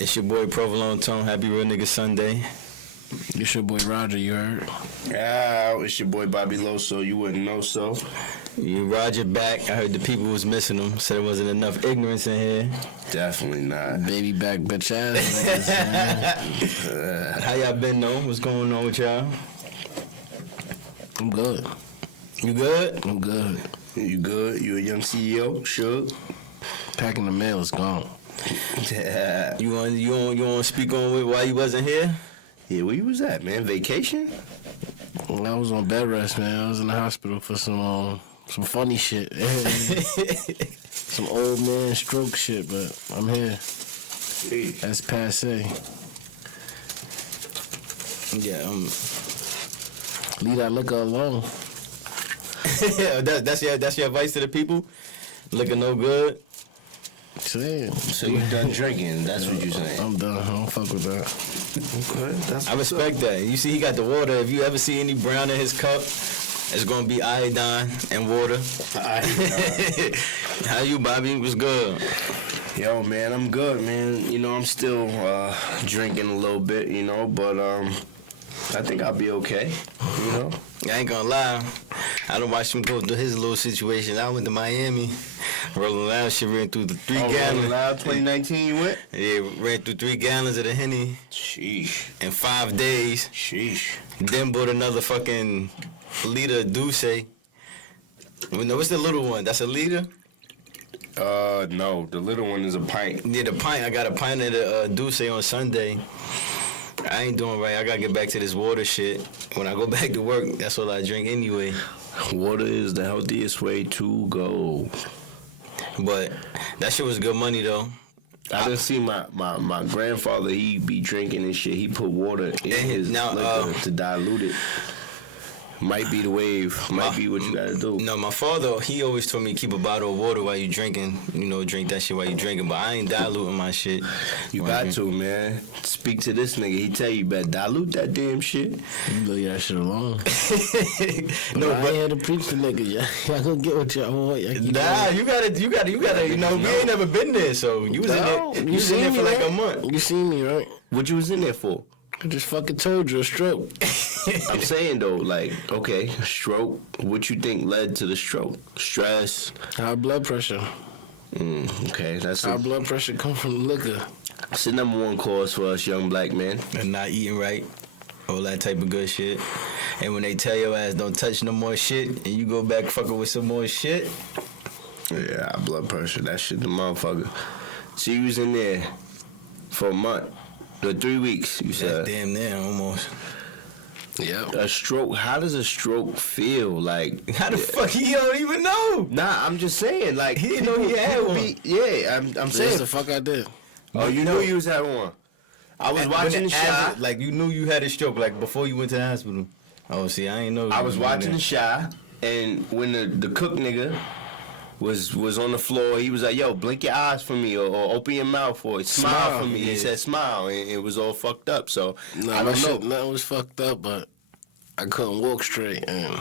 It's your boy Provolone Tone. Happy Real Nigga Sunday. It's your boy Rodger, you heard? Yeah, it's your boy Bobby Loso. You wouldn't know so. You Rodger back. I heard the people was missing him. Said there wasn't enough ignorance in here. Definitely not. Baby back, bitch ass niggas. How y'all been though? What's going on with y'all? I'm good. You good? I'm good. You good? You a young CEO? Sure. Packing the mail is gone. Yeah. You want to speak on why you wasn't here? Yeah, where you was at, man? Vacation? When I was on bed rest, man, I was in the hospital for some funny shit. Some old man stroke shit, but I'm here. That's passe. Yeah, Leave that liquor alone. that's your advice to the people. Looking no good. Damn. So you done drinking? That's what you saying? I'm done. I don't fuck with that. Okay, that's I respect that. You see, he got the water. If you ever see any brown in his cup, it's gonna be iodine and water. How you, Bobby? What's good? Yo, man, I'm good, man. You know, I'm still drinking a little bit, you know, but I think I'll be okay, you know. I ain't gonna lie. I done watched him go through his little situation. I went to Miami. Rolling Loud, shit ran through the 3 gallons. Rolling Loud 2019 you went? Yeah, ran through 3 gallons of the Henny. Sheesh. In 5 days. Sheesh. Then bought another fucking liter of Douce. No, what's the little one? That's a liter? No, the little one is a pint. Yeah, the pint. I got a pint of the Douce on Sunday. I ain't doing right. I gotta get back to this water shit. When I go back to work, that's all I drink anyway. Water is the healthiest way to go. But that shit was good money though. I done see my grandfather, he be drinking and shit. He put water in his liquor to dilute it. Might be the wave. Might be what you gotta do. No, my father, he always told me keep a bottle of water while you drinking. You know, drink that shit while you drinking. But I ain't diluting my shit. You got to, man. Speak to this nigga. He tell you better dilute that damn shit. You leave that shit alone. No, I ain't here to preach to niggas. Y'all gonna get what y'all want. Nah, you gotta. You know, we ain't never been there, so you was in there. You was in there for like a month. You seen me, right? What you was in there for? I just fucking told you a stroke. I'm saying though, like, okay, stroke. What you think led to the stroke? Stress. High blood pressure. Okay, that's High blood pressure come from liquor. It's the number one cause for us young black men. And not eating right, all that type of good shit. And when they tell your ass don't touch no more shit, and you go back fucking with some more shit. Yeah, high blood pressure. That shit, the motherfucker. So you was in there for a month. The 3 weeks, you said. That's damn near almost. Yeah. A stroke. How does a stroke feel? Like, How the fuck he don't even know? Nah, I'm just saying. Like, He didn't know he had one. I'm saying. That's the fuck I did. Oh, you knew you was having one. I was watching the shot. Like you knew you had a stroke, like before you went to the hospital. Oh, see, I ain't know. I was watching the shot, and when the cook nigga was on the floor, he was like, "Yo, blink your eyes for me, or open your mouth, or smile for me." Yeah. He said, "Smile," and it was all fucked up. So No, I don't know. Nothing was fucked up, but I couldn't walk straight. And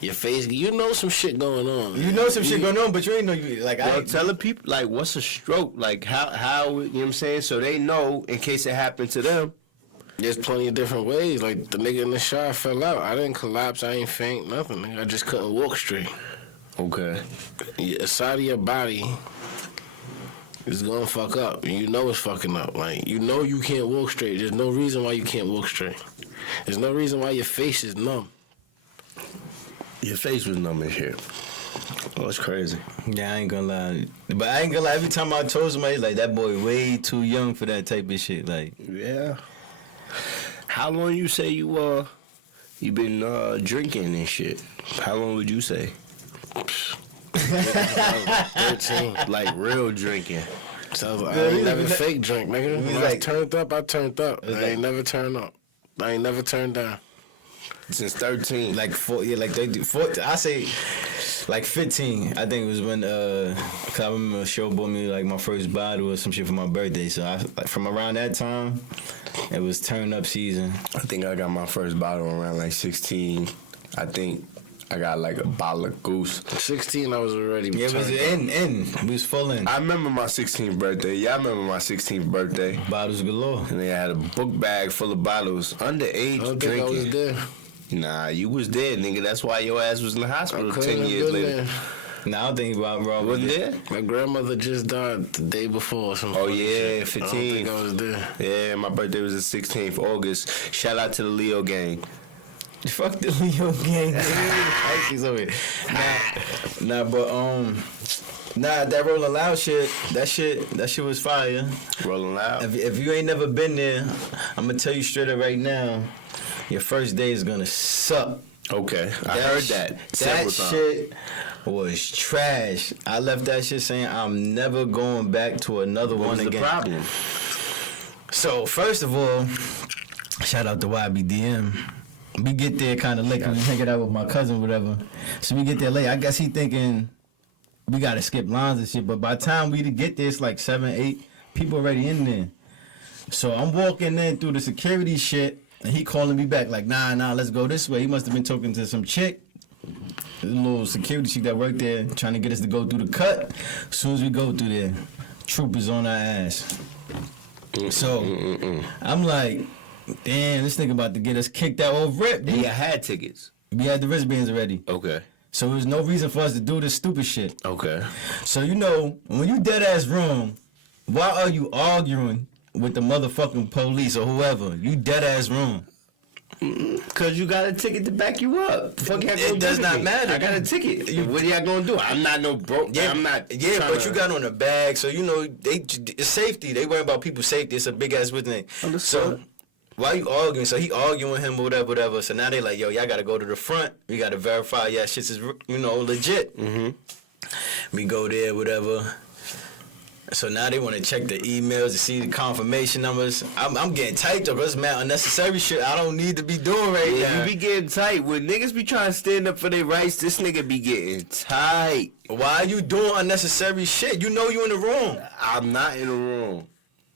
your face, you know some shit going on. You know some shit going on, but you ain't know you like. Yo, telling people like, what's a stroke? Like how you know what I'm saying? So they know in case it happened to them. There's plenty of different ways. Like the nigga in the shower fell out. I didn't collapse. I ain't faint. Nothing. Nigga. I just couldn't walk straight. Okay. A side of your body is gonna fuck up. And you know it's fucking up. Like you know you can't walk straight. There's no reason why you can't walk straight. There's no reason why your face is numb. Your face was numb and shit. Oh, it's crazy. Yeah, I ain't gonna lie. But I ain't gonna lie. Every time I told somebody, like that boy way too young for that type of shit. Like, Yeah. How long you say you been drinking and shit? How long would you say? 13. Like real drinking. So I ain't never fake drink, nigga. When I like- turned up, I turned up. I like- ain't never turned up. I ain't never turned down. Since 13. like 4, yeah, like they do 4. I say, like 15. I think it was when cause I remember a show bought me like my first bottle or some shit for my birthday. So I like from around that time, it was turn up season. I think I got my first bottle around like 16. I think I got like a bottle of Goose. 16, I was already. Yeah, it was in. We was full in. I remember my 16th birthday. Yeah, I remember my 16th birthday. Bottles galore. And they had a book bag full of bottles. Underage I don't drinking. think I was there. Nah, you was there, nigga. That's why your ass was in the hospital 10 years later. There. Now I think about Rob. Wasn't there? My grandmother just died the day before. Oh yeah, 15. I don't think I was there. Yeah, my birthday was the 16th August. Shout out to the Leo gang. Fuck the Leo gang. Nah, that Rolling Loud shit, that shit was fire. Rolling Loud. If you ain't never been there, I'm gonna tell you straight up right now, your first day is gonna suck. Okay, I heard that. That shit was trash. I left that shit saying I'm never going back to another one again. What was the problem? So first of all, shout out to YBDM. We get there kind of late. We hanging out with my cousin, whatever. So we get there late. I guess he thinking we gotta skip lines and shit. But by the time we get there, it's like 7, 8 people already in there. So I'm walking in through the security shit, and he calling me back like, nah, let's go this way. He must have been talking to some chick, a little security chick that worked there, trying to get us to go through the cut. As soon as we go through there, troopers on our ass. So I'm like, damn, this nigga about to get us kicked out off rip. Yeah, I had tickets. We had the wristbands already. Okay. So there was no reason for us to do this stupid shit. Okay. So you know, when you dead ass wrong, why are you arguing with the motherfucking police or whoever? You dead ass wrong. Cause you got a ticket to back you up. Fuck y'all gonna It does not matter. I got a ticket. What are y'all gonna do? I'm not no broke. Yeah, I'm not. Yeah, but you got on a bag, so you know it's safety. They worry about people's safety. It's a big ass witness. So why you arguing? So he arguing with him or whatever. So now they like, yo, y'all gotta go to the front. We gotta verify, yeah, shit is legit. We go there, whatever. So now they want to check the emails to see the confirmation numbers. I'm getting tight though, cause man, unnecessary shit I don't need to be doing right now. You be getting tight. When niggas be trying to stand up for their rights, this nigga be getting tight. Why are you doing unnecessary shit? You know you in the wrong. I'm not in the wrong.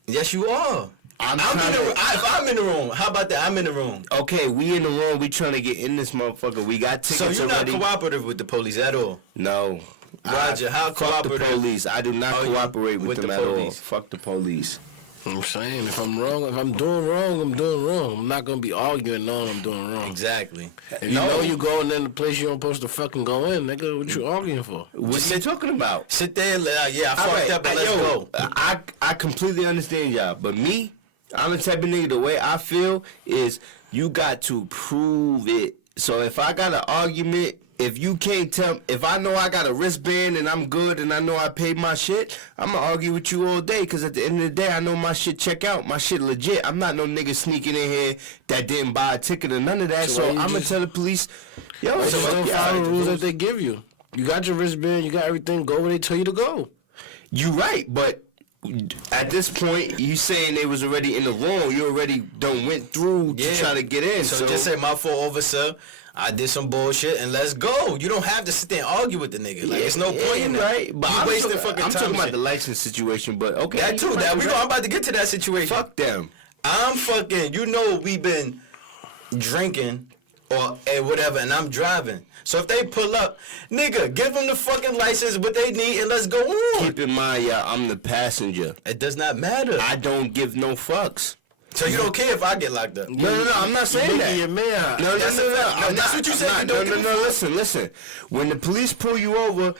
Yes, you are. If I'm in the room, how about that? I'm in the room. Okay, we in the room. We trying to get in this motherfucker. We got tickets already. So you're not cooperative with the police at all? No. Rodger, how cooperative? Fuck the police. I do not cooperate with them at all. Fuck the police. I'm saying, if I'm wrong, if I'm doing wrong, I'm doing wrong. I'm not gonna be arguing knowing I'm doing wrong. Exactly. If you know you going in the place you don't supposed to fucking go in, nigga, what you arguing for? What they talking about? Sit there and yeah, I fucked up, but let's go. I completely understand y'all, but me, I'm the type of nigga, the way I feel is you got to prove it. So if I got an argument, if you can't tell, if I know I got a wristband and I'm good and I know I paid my shit, I'm gonna argue with you all day, because at the end of the day, I know my shit check out, my shit legit. I'm not no nigga sneaking in here that didn't buy a ticket or none of that. So I'm gonna tell the police, yo, so don't follow the rules that they give you. You got your wristband, you got everything, go where they tell you to go. You right, but at this point, you saying they was already in the wrong. You already done went through to try to get in. So just say, my fault, officer. I did some bullshit and let's go. You don't have to sit there and argue with the nigga. Like, it's no point in that. Right, but I'm wasting fucking I'm time. talking about the license situation, but okay. That too. I'm about to get to that situation. Fuck them. I'm fucking. You know we been drinking or whatever, and I'm driving. So if they pull up, nigga, give them the fucking license, what they need, and let's go on. Keep in mind, I'm the passenger. It does not matter. I don't give no fucks. So you don't care if I get locked up? No, I'm not saying that. Your man. No, that's what you said. No, listen. When the police pull you over,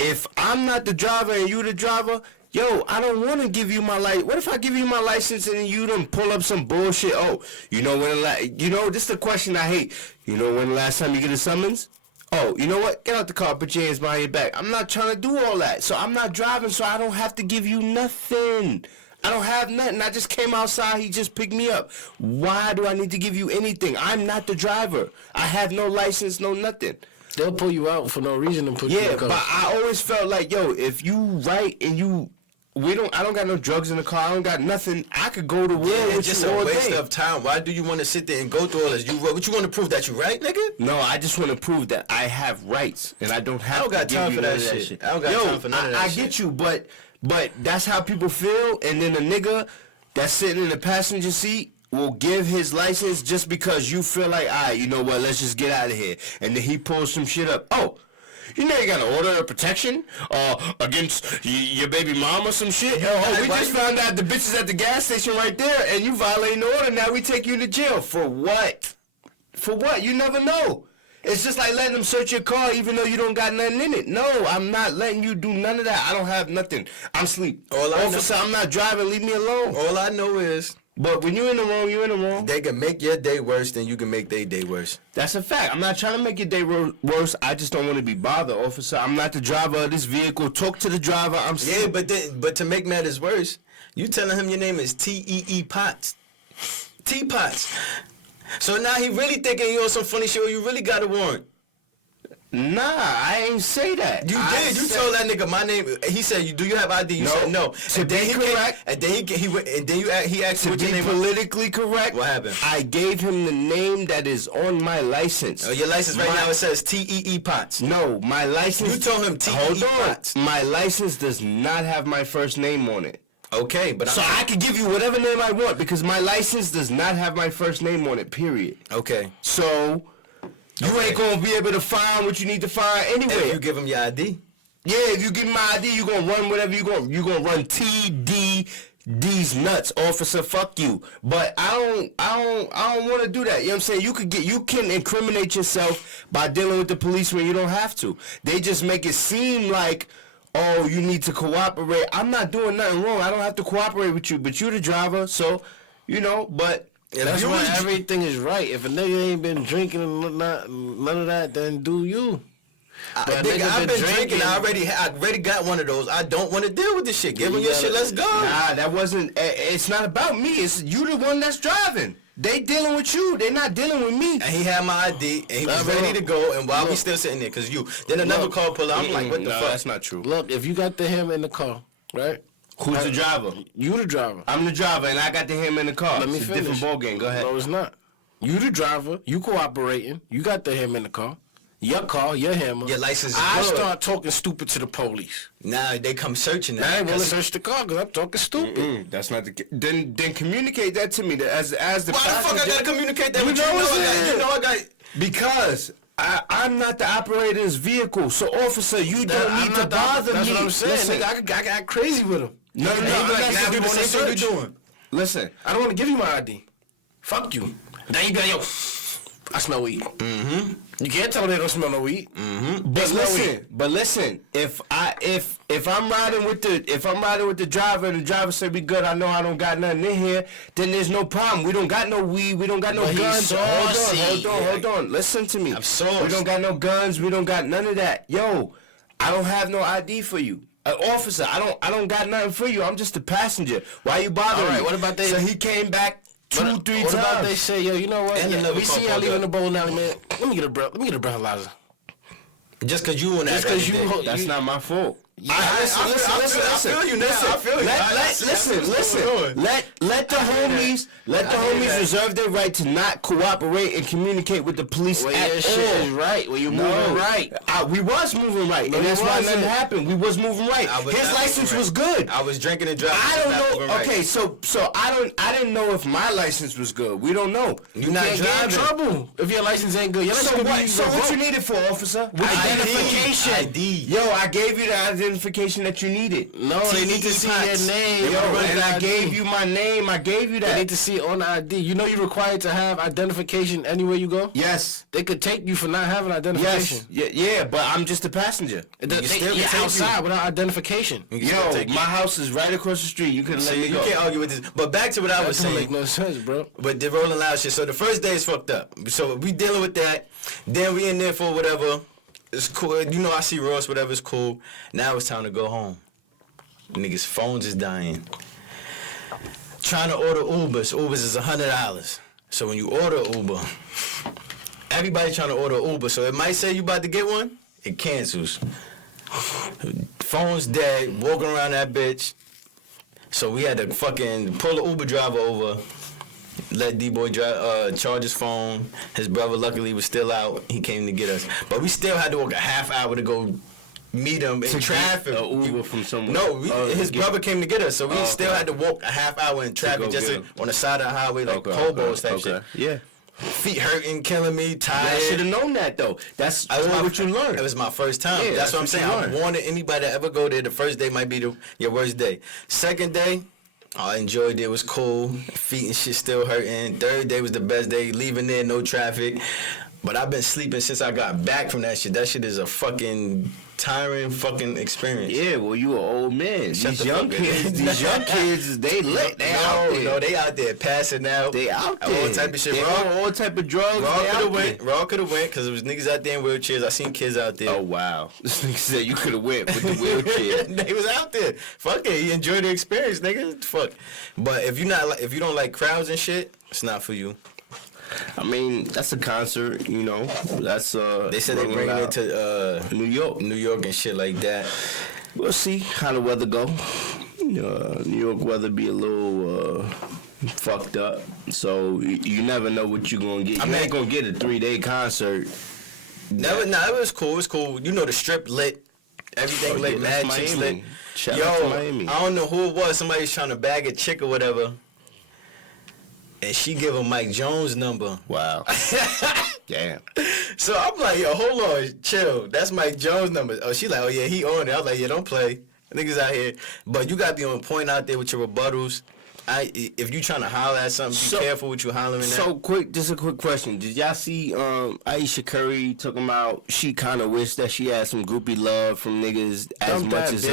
if I'm not the driver and you the driver, yo, I don't want to give you my license. What if I give you my license and you done pull up some bullshit? Oh, you know when? This is the question I hate. You know when the last time you get a summons? Oh, you know what? Get out the car, put your hands behind your back. I'm not trying to do all that. So I'm not driving, so I don't have to give you nothing. I don't have nothing. I just came outside. He just picked me up. Why do I need to give you anything? I'm not the driver. I have no license, no nothing. They'll pull you out for no reason and put you in the car. But I always felt like, yo, if you right and I don't got no drugs in the car. I don't got nothing. I could go to war with it's just you all a waste day. of time. Why do you want to sit there and go through all this? What you want to prove that you right, nigga? No, I just want to prove that I have rights and I don't have. I don't got time for that shit. I don't got time for none of that shit. I get you, but that's how people feel. And then a nigga that's sitting in the passenger seat will give his license just because you feel like, all right, you know what, let's just get out of here. And then he pulls some shit up. Oh, you know you got an order of protection against your baby mom or some shit? Oh, we just found out the bitch is at the gas station right there and you violating the order. Now we take you to jail. For what? For what? You never know. It's just like letting them search your car even though you don't got nothing in it. No, I'm not letting you do none of that. I don't have nothing. I'm asleep. Officer, I'm not driving. Leave me alone. All I know is... But when you're in the wrong, you're in the wrong. They can make your day worse than you can make their day worse. That's a fact. I'm not trying to make your day worse. I just don't want to be bothered, officer. I'm not the driver of this vehicle. Talk to the driver. I'm Yeah, but to make matters worse, you telling him your name is T.E.E. Potts. T-Potts. So now he really thinking you on some funny shit or you really got a warrant. Nah, I ain't say that. You did. You told that nigga my name. He said, "Do you have ID?" You said no. To be correct, and then he asked you what your name. To be politically correct, what happened? I gave him the name that is on my license. Oh, your license right now it says T.E.E. Potts. No, my license. You told him T.E.E. Potts. My license does not have my first name on it. Okay, but so I can give you whatever name I want because my license does not have my first name on it. Period. Okay. So. You ain't gonna be able to find what you need to find anyway. If you give him your ID. Yeah, if you give him my ID, you gonna run whatever you gonna run TD's nuts, officer. Fuck you. But I don't want to do that. You know what I'm saying? You can incriminate yourself by dealing with the police when you don't have to. They just make it seem like, oh, you need to cooperate. I'm not doing nothing wrong. I don't have to cooperate with you, but you the driver, so you know. But yeah, that's why everything is right. If a nigga ain't been drinking and none of that, then do you. I've been drinking. I already got one of those. I don't want to deal with this shit. Give him your shit. Let's go. Nah, that wasn't. It's not about me. It's you, the one that's driving. They dealing with you. They not dealing with me. And he had my ID, and he was ready to go. And while we still sitting there, cause then another call pull up. I'm like, what the fuck? That's not true. Look, if you got him in the car, right? Who's the driver? You the driver. I'm the driver, and I got him in the car. Let me finish. Different ball game. Go ahead. No, it's not. You the driver. You cooperating. You got him in the car. Your car, your hammer. Your license is I good. start talking stupid to the police. Now they come searching that. Now they want to search the car because I'm talking stupid. That's not the case. Then communicate that to me as the Why the fuck I gotta communicate that with you? You know I got because I'm not the operator of this vehicle. So officer, you don't need to bother me. That's what I'm saying. Listen, nigga, I got crazy with him. No, now we do the same thing we doing. Listen, I don't want to give you my ID. Fuck you. Now you be like, yo, I smell weed. Mm-hmm. You can't tell me they don't smell no weed. Mm-hmm. But listen, if I'm riding with the driver and the driver said we good, I know I don't got nothing in here, then there's no problem. We don't got no weed, we don't got no guns. Hold on. Listen to me. I'm sorry. We don't got no guns, we don't got none of that. Yo, I don't have no ID for you. Officer, I don't got nothing for you. I'm just a passenger. Why you bothering me? What about they? So he came back 2-3 times. What about they say, yo, you know what? We see y'all leaving the bowl now, man. Let me get a breathalyzer. Just cause you on that. Just cause you. That's not my fault. I feel you now. I feel you. Let the homies reserve their right to not cooperate and communicate with the police at all. Shit is right. Well, you moving right. We was moving right, and that's why nothing happened. We was moving right. His license was good. I was drinking and driving. I don't know. Okay, so I didn't know if my license was good. We don't know. You not can't get in trouble if your license ain't good. So what you needed for, officer? Identification. ID. Yo, I gave you the identification that you needed. No, they need to see your name. Yo, and I gave you my name. I gave you that. They need to see it on the ID. You know you're required to have identification anywhere you go? Yes. They could take you for not having identification. Yes. Yeah, but I'm just a passenger. You're outside without identification. Yo, my house is right across the street. You couldn't let me go. You can't argue with this. But back to what I was saying. That don't make no sense, bro. But the rolling loud shit. So the first day is fucked up. So we dealing with that. Then we in there for whatever. It's cool. You know I see Ross, whatever, it's cool. Now it's time to go home. Niggas' phones is dying. Trying to order Ubers. Ubers is $100. So when you order Uber, everybody trying to order Uber. So it might say you about to get one, it cancels. Phone's dead, walking around that bitch. So we had to fucking pull the Uber driver over, let D-Boy charge his phone. His brother luckily was still out. He came to get us. But we still had to walk a half hour to go meet him in traffic. Uber from somewhere. No, his brother came to get us, so we still had to walk a half hour in traffic just on the side of the highway, like hobos type shit. Yeah. Feet hurting, killing me, tired. I should have known that though. That's what you learned. It was my first time. Yeah, that's what I'm saying. I wanted anybody to ever go there. The first day might be your worst day. Second day, I enjoyed it. It was cool. Feet and shit still hurting. Third day was the best day. Leaving there, no traffic. But I've been sleeping since I got back from that shit. That shit is a fucking tiring fucking experience. Yeah, well, you an old man. These young kids, they lit. They out there. No, they out there passing out. They out there. All type of shit. They all type of drugs. Raw could have went because it was niggas out there in wheelchairs. I seen kids out there. Oh wow, this nigga said you could have went with the wheelchair. They was out there. Fuck it, he enjoyed the experience, nigga. Fuck. But if you don't like crowds and shit, it's not for you. I mean, that's a concert, you know. That's They said they bring it to New York and shit like that. We'll see how the weather go. New York weather be a little fucked up, so you never know what you're gonna get. You ain't gonna get a 3-day concert. It was cool. It was cool. You know, the strip lit. Everything lit. Mad chicks lit. Shout out to Miami. I don't know who it was. Somebody's trying to bag a chick or whatever. And she give him Mike Jones' number. Wow. Damn. So I'm like, yo, hold on, chill. That's Mike Jones' number. Oh, she like, oh yeah, he on it. I was like, yeah, don't play. Niggas out here. But you gotta be on point out there with your rebuttals. If you trying to holler at something, be careful what you hollering at. So just a quick question. Did y'all see Ayesha Curry talking about she kind of wished that she had some groupie love from niggas as much as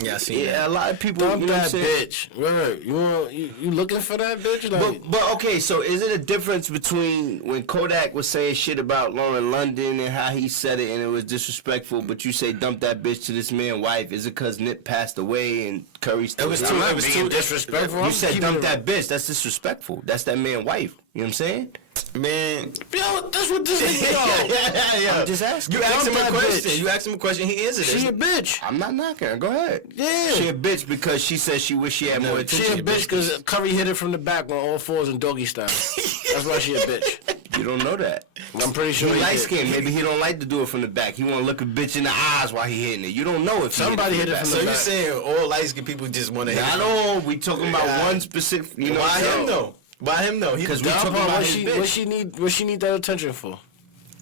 yeah, I seen that. A lot of people, Dump you know that what I'm saying? bitch. You looking for that bitch? Like, But okay, so is it a difference between when Kodak was saying shit about Lauren London and how he said it and it was disrespectful, but you say dump that bitch to this man's wife? Is it because Nip passed away and Curry still? It was too disrespectful. You said dump that bitch. That's disrespectful. That's that man's wife. You know what I'm saying? Man, yo, that's what this is. yeah. I'm just asking. You asked him a question. Bitch. You asked him a question. He answered it. She a bitch. I'm not knocking her. Go ahead. Yeah. She a bitch because she said she wish she had more attention. She a bitch because Curry hit it from the back on all fours in doggy style. That's why she a bitch. You don't know that. I'm pretty sure he light skinned. Maybe he don't like to do it from the back. He want to look a bitch in the eyes while he hitting it. You don't know if somebody hit it from the back. So you saying all light skinned people just want to hit it? Not all. We talking about one specific. You know why him though? Why him though? Because we talking about his bitch. What she need that attention for?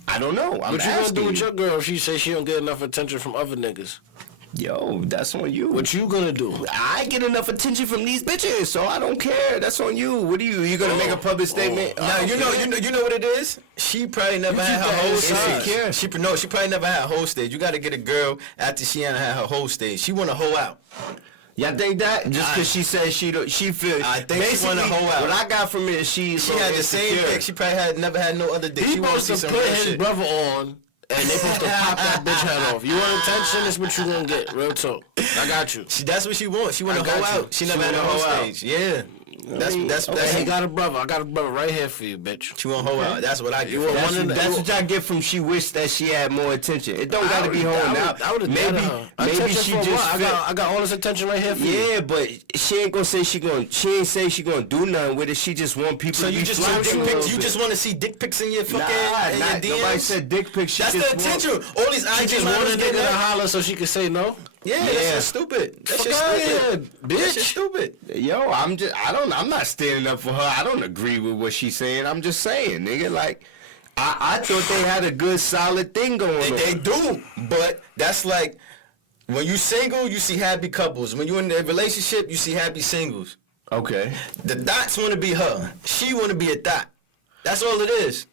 I don't know. What you gonna do with your girl if she say she don't get enough attention from other niggas? Yo, that's on you. What you gonna do? I get enough attention from these bitches, so I don't care. That's on you. What are you gonna make a public statement? Now you know what it is. She probably never had her whole stage. She probably never had a whole stage. You got to get a girl after she ain't had her whole stage. She want to hoe out. Y'all think that? Just because she said she feel. I think she want to hoe out. What I got from it is she had the same dick. She probably never had no other dick. He she wants supposed to put his brother on. And they supposed to pop that bitch head off. You want attention? That's what you gonna get. Real talk. I got you. That's what she wants. She want to hoe out. She never had a whole stage. Yeah. That's I got a brother. I got a brother right here for you, bitch. She want hoe out. That's what I get. That's what y'all get from she wished that she had more attention. It don't gotta be hoeing out. Maybe she just I got all this attention right here for you. Yeah, but she ain't gonna say she gonna do nothing with it. She just want people to be flashing. You just want to see dick pics in your fucking nobody said dick pics. That's the attention. All these IG just want a nigga to holler so she can say no. Yeah, that shit's stupid. That shit's stupid. Bitch. That shit's stupid. Yo, I'm not standing up for her. I don't agree with what she's saying. I'm just saying, nigga, like, I thought they had a good, solid thing going on. They do, but that's like, when you single, you see happy couples. When you in a relationship, you see happy singles. Okay. The dots want to be her. She want to be a dot. That's all it is.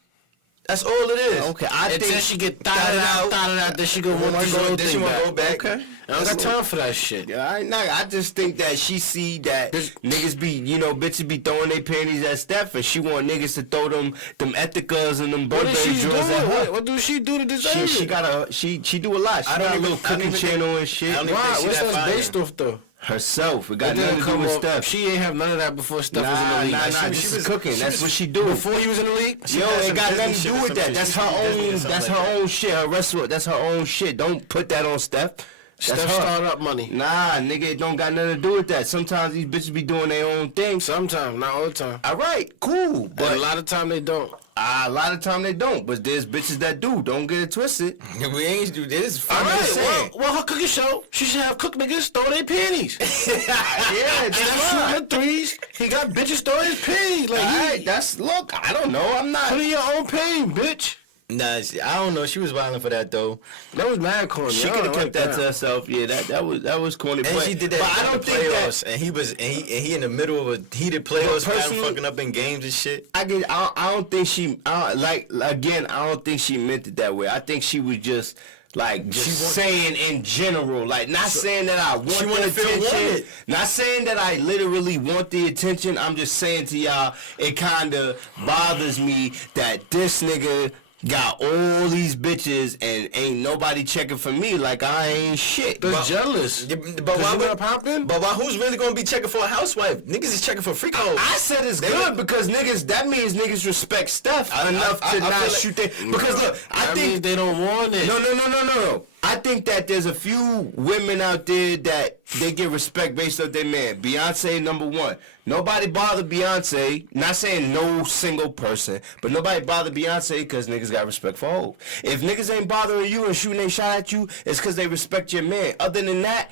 That's all it is. Okay, I think she get thought out, then she go want to go back. Okay. I don't got time for that shit. Yeah, I just think that she see that niggas be, bitches be throwing their panties at Steph, and she want niggas to throw them Ethicas and them Burberry drawers at her. What do she do to deserve it? She do a lot. She got a little cooking channel and shit. Why? What's that based off though? Herself. It got nothing to do with Steph. She ain't have none of that before Steph was in the league. She was cooking. That's what she do. Before he was in the league? Yo, it got nothing to do with that. That's her own shit. Her restaurant. That's her own shit. Don't put that on Steph. That's her. Startup money. Nah, nigga, it don't got nothing to do with that. Sometimes these bitches be doing their own thing. Sometimes, not all the time. All right, cool. But And a lot of time they don't. a lot of time they don't. But there's bitches that do. Don't get it twisted. We ain't do this. All I'm just right, saying. well, her cooking show, she should have cook niggas throw their panties. Yeah, Instead of that's shooting fine. the threes, he got bitches throw his panties. Like, All right, that's look. I don't know. I'm not. put in your own pain, bitch. Nah, I don't know. She was violent for that though. That was mad corny. She I could have don't kept like that to herself. Yeah, that was corny. And she did that But I in don't the think playoffs, that. and he in the middle of a heated playoffs, personally- fucking up in games and shit. I don't think she. I don't think she meant it that way. I think she was just. Like saying in general, like not saying that I want she the wanna feel attention, wanted. not saying that I literally want the attention. I'm just saying to y'all, it kind of bothers me that this nigga got all these bitches and ain't nobody checking for me like I ain't shit. They're But- jealous. But Cause why you would not popping? But why? Who's really gonna be checking for a housewife? Niggas is checking for freak hoes. I said it's good because niggas. That means niggas respect Steph enough I to feel not like- shoot that. Because look, I That think means they don't want it. No. I think that there's a few women out there that they get respect based on their man. Beyonce, number one. Nobody bothered Beyonce. Not saying no single person, but nobody bothered Beyonce because niggas got respect for Hov. If niggas ain't bothering you and shooting a shot at you, it's because they respect your man. Other than that,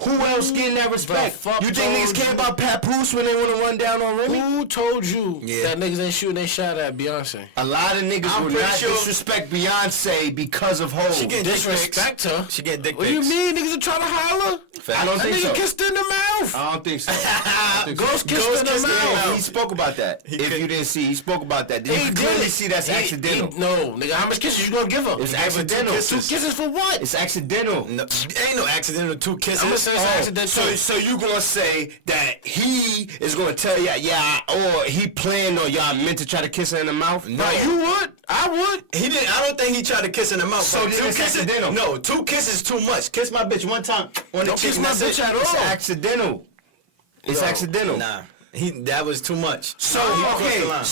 who else getting that respect? fuck You think niggas told care you? about Papoose when they want to run down on Remy? Who told you Yeah. that niggas ain't shooting they shot at Beyonce? A lot of niggas I'm will pretty not sure- disrespect Beyonce because of Hov. She getting dick pics. Disrespect her? She getting dick What do you pics. mean niggas are trying to holler? I don't That think nigga so. kissed her in the mouth. I don't think so. I don't think so. Ghost kissed Ghost her in the kissed her in the mouth. mouth. He spoke about that. He If could- you didn't see, he spoke about that. You can clearly see that's accidental. No, nigga, how much kisses you gonna give her? It's accidental. kisses. Two kisses for what? It's accidental. No, ain't no accidental two kisses. I'ma say it's accidental. So you gonna say that he is gonna tell you, or he planned or y'all meant to try to kiss her in the mouth? No. Right, you would. I would. He didn't. I don't think he tried to kiss in the mouth. So But then it's accidental. No, two kisses too much. Kiss my bitch one time on the Don't cheek. kiss and my that's bitch it. at all. It's accidental. It's Yo, accidental. Nah, that was too much. So He crossed the okay, line.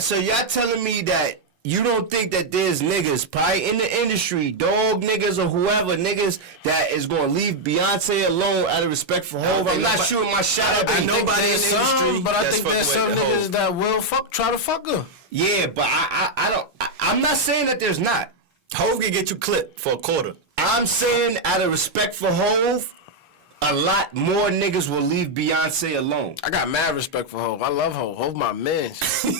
so y'all telling me that you don't think that there's niggas probably in the industry, dog niggas or whoever niggas that is gonna leave Beyonce alone out of respect for Hov? I'm not shooting my shot at I know nobody in the industry but I that's think there's some fucking with niggas Hov. that will try to fuck her. Yeah, but I'm not saying that there's not. Hov can get you clipped for a quarter. I'm saying out of respect for Hov, a lot more niggas will leave Beyonce alone. I got mad respect for Hov. I love Hov. Hov my man.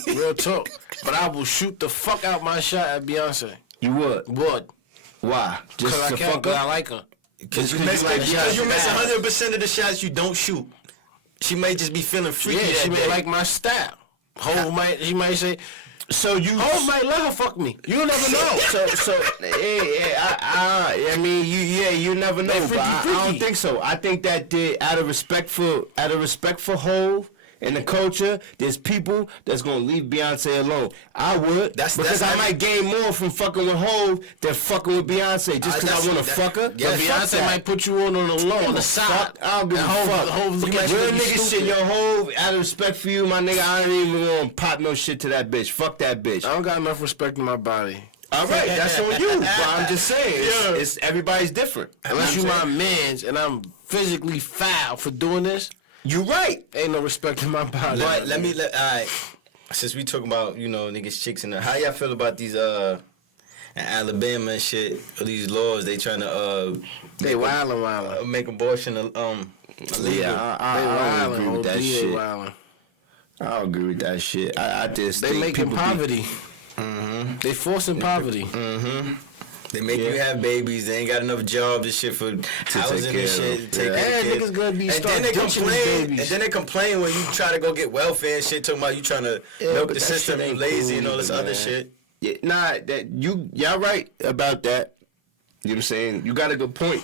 Real talk. But I will shoot the fuck out my shot at Beyonce. You would? Would. Why? Because I to can't, fuck because I up? like her. Because you Because miss you like shots 100% of the shots you don't shoot. She may just be feeling freaky Yeah, she that may day. like my style. She might say, So you... Hov might let her fuck me. You never know. I mean, you never know, Freaky, but I freaky. don't think so. I think that out of respect for Hov and the culture, there's people that's gonna leave Beyonce alone. I would, because I might gain more from fucking with Hov than fucking with Beyonce just because I want to fuck her. Yeah, But Beyonce might put you on the low, on the side. Fuck, I don't give a And fuck. Hov look Real at you like you nigga shit, stupid. yo, Hov, out of respect for you, my nigga, I ain't even gonna pop no shit to that bitch. Fuck that bitch. I don't got enough respect in my body. All right, that's on you. But I'm just saying, it's everybody's different. Unless you know what my I'm saying? mans and I'm physically foul for doing this, You right. ain't no respect in my body. But alright. Since we talking about, niggas, chicks, and how y'all feel about these, in Alabama and shit, these laws, they trying to, They wildin'. make abortion, illegal. Yeah, I don't agree with that shit. I don't agree with that shit. I just They think making people poverty. They forcing poverty. They make you have babies. They ain't got enough jobs and shit for housing care and of shit. them. To take Yeah. care of And kids. niggas gonna be and start then they ditching these complain. babies. And then they complain when you try to go get welfare and shit. Talking about you trying to milk but the that system, shit you ain't lazy cool and all this either, other man. shit. Yeah, nah, y'all right about that. You know what I'm saying? You got a good point.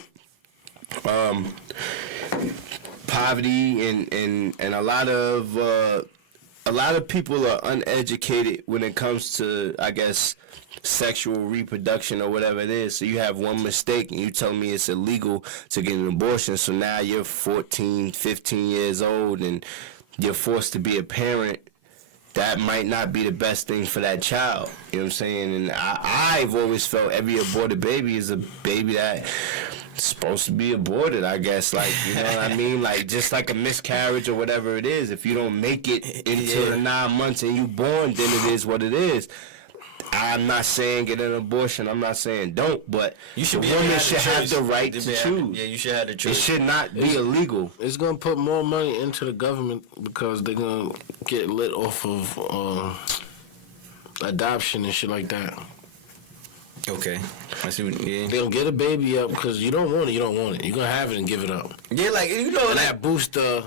Poverty and a lot of people are uneducated when it comes to, I guess, sexual reproduction or whatever it is. So you have one mistake and you tell me it's illegal to get an abortion. So now you're 14, 15 years old and you're forced to be a parent. that might not be the best thing for that child. You know what I'm saying? And I've always felt every aborted baby is a baby that supposed to be aborted, I guess. Like, you know what I mean? Like, just like a miscarriage or whatever it is. If you don't make it into the 9 months and you born, then it is what it is. I'm not saying get an abortion. I'm not saying don't, but you should the woman should have the right to choose. Yeah, you should have the choice. It should not be illegal. It's gonna put more money into the government because they're gonna get lit off of adoption and shit like that. Okay, I see. Yeah, They'll get a baby up because you don't want it. You don't want it. You're gonna have it and give it up. yeah, like you know, And like, that booster,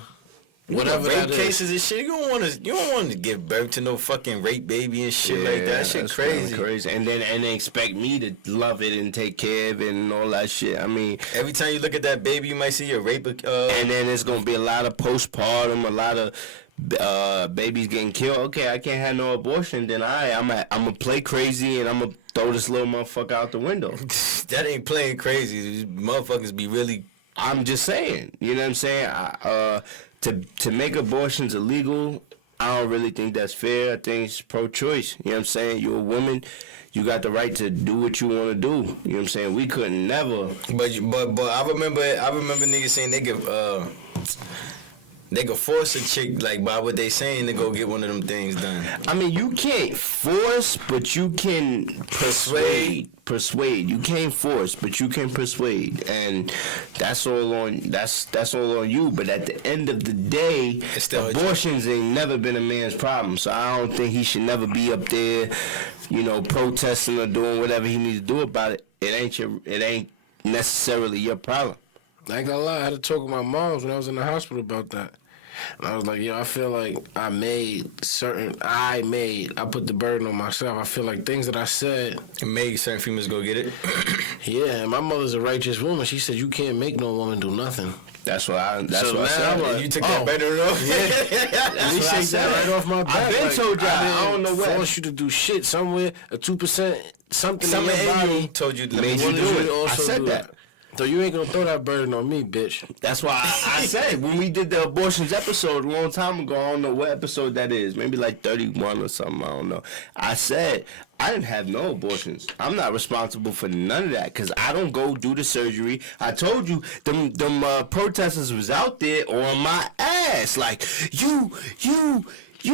whatever rape that is. cases and shit. You don't want to give birth to no fucking rape baby and shit like that. That shit that's crazy. crazy. And then expect me to love it and take care of it and all that shit. I mean, Every time you look at that baby, you might see a rape. and then there's gonna be a lot of postpartum, a lot of babies getting killed. Okay, I can't have no abortion. Then I'm gonna play crazy and I'm gonna throw this little motherfucker out the window. That ain't playing crazy. These motherfuckers be really. I'm just saying. You know what I'm saying? To make abortions illegal, I don't really think that's fair. I think it's pro-choice. You know what I'm saying? You're a woman. You got the right to do what you want to do. You know what I'm saying? We couldn't never. But I remember niggas saying they could force a chick, like, by what they saying, to go get one of them things done. I mean, you can't force, but you can persuade. You can't force, but you can persuade, and that's all on you. But at the end of the day, abortions ain't never been a man's problem. So I don't think he should never be up there, you know, protesting or doing whatever he needs to do about it. It ain't necessarily your problem. I ain't gonna lie, I had to talk with my moms when I was in the hospital about that. And I was like, yo, I feel like I put the burden on myself. I feel like things that I said. It made certain females go get it. Yeah, and my mother's a righteous woman. She said, you can't make no woman do nothing. That's what I now said. I'm like, You took that burden off? Yeah. That's You what I shake that said. right off my back. I've been told y'all, I don't know what. Force you to do shit somewhere, a 2%, something Something in your in body. you told you to Made you do it. I said that. So you ain't gonna throw that burden on me, bitch. That's why I said when we did the abortions episode a long time ago, I don't know what episode that is, maybe like 31 or something, I don't know. I said I didn't have no abortions. I'm not responsible for none of that because I don't go do the surgery. I told you, them protesters was out there on my ass. Like, you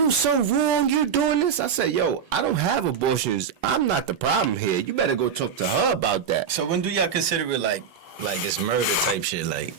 so wrong, you doing this? I said, yo, I don't have abortions. I'm not the problem here. You better go talk to her about that. So when do y'all consider it like it's murder type shit? Like,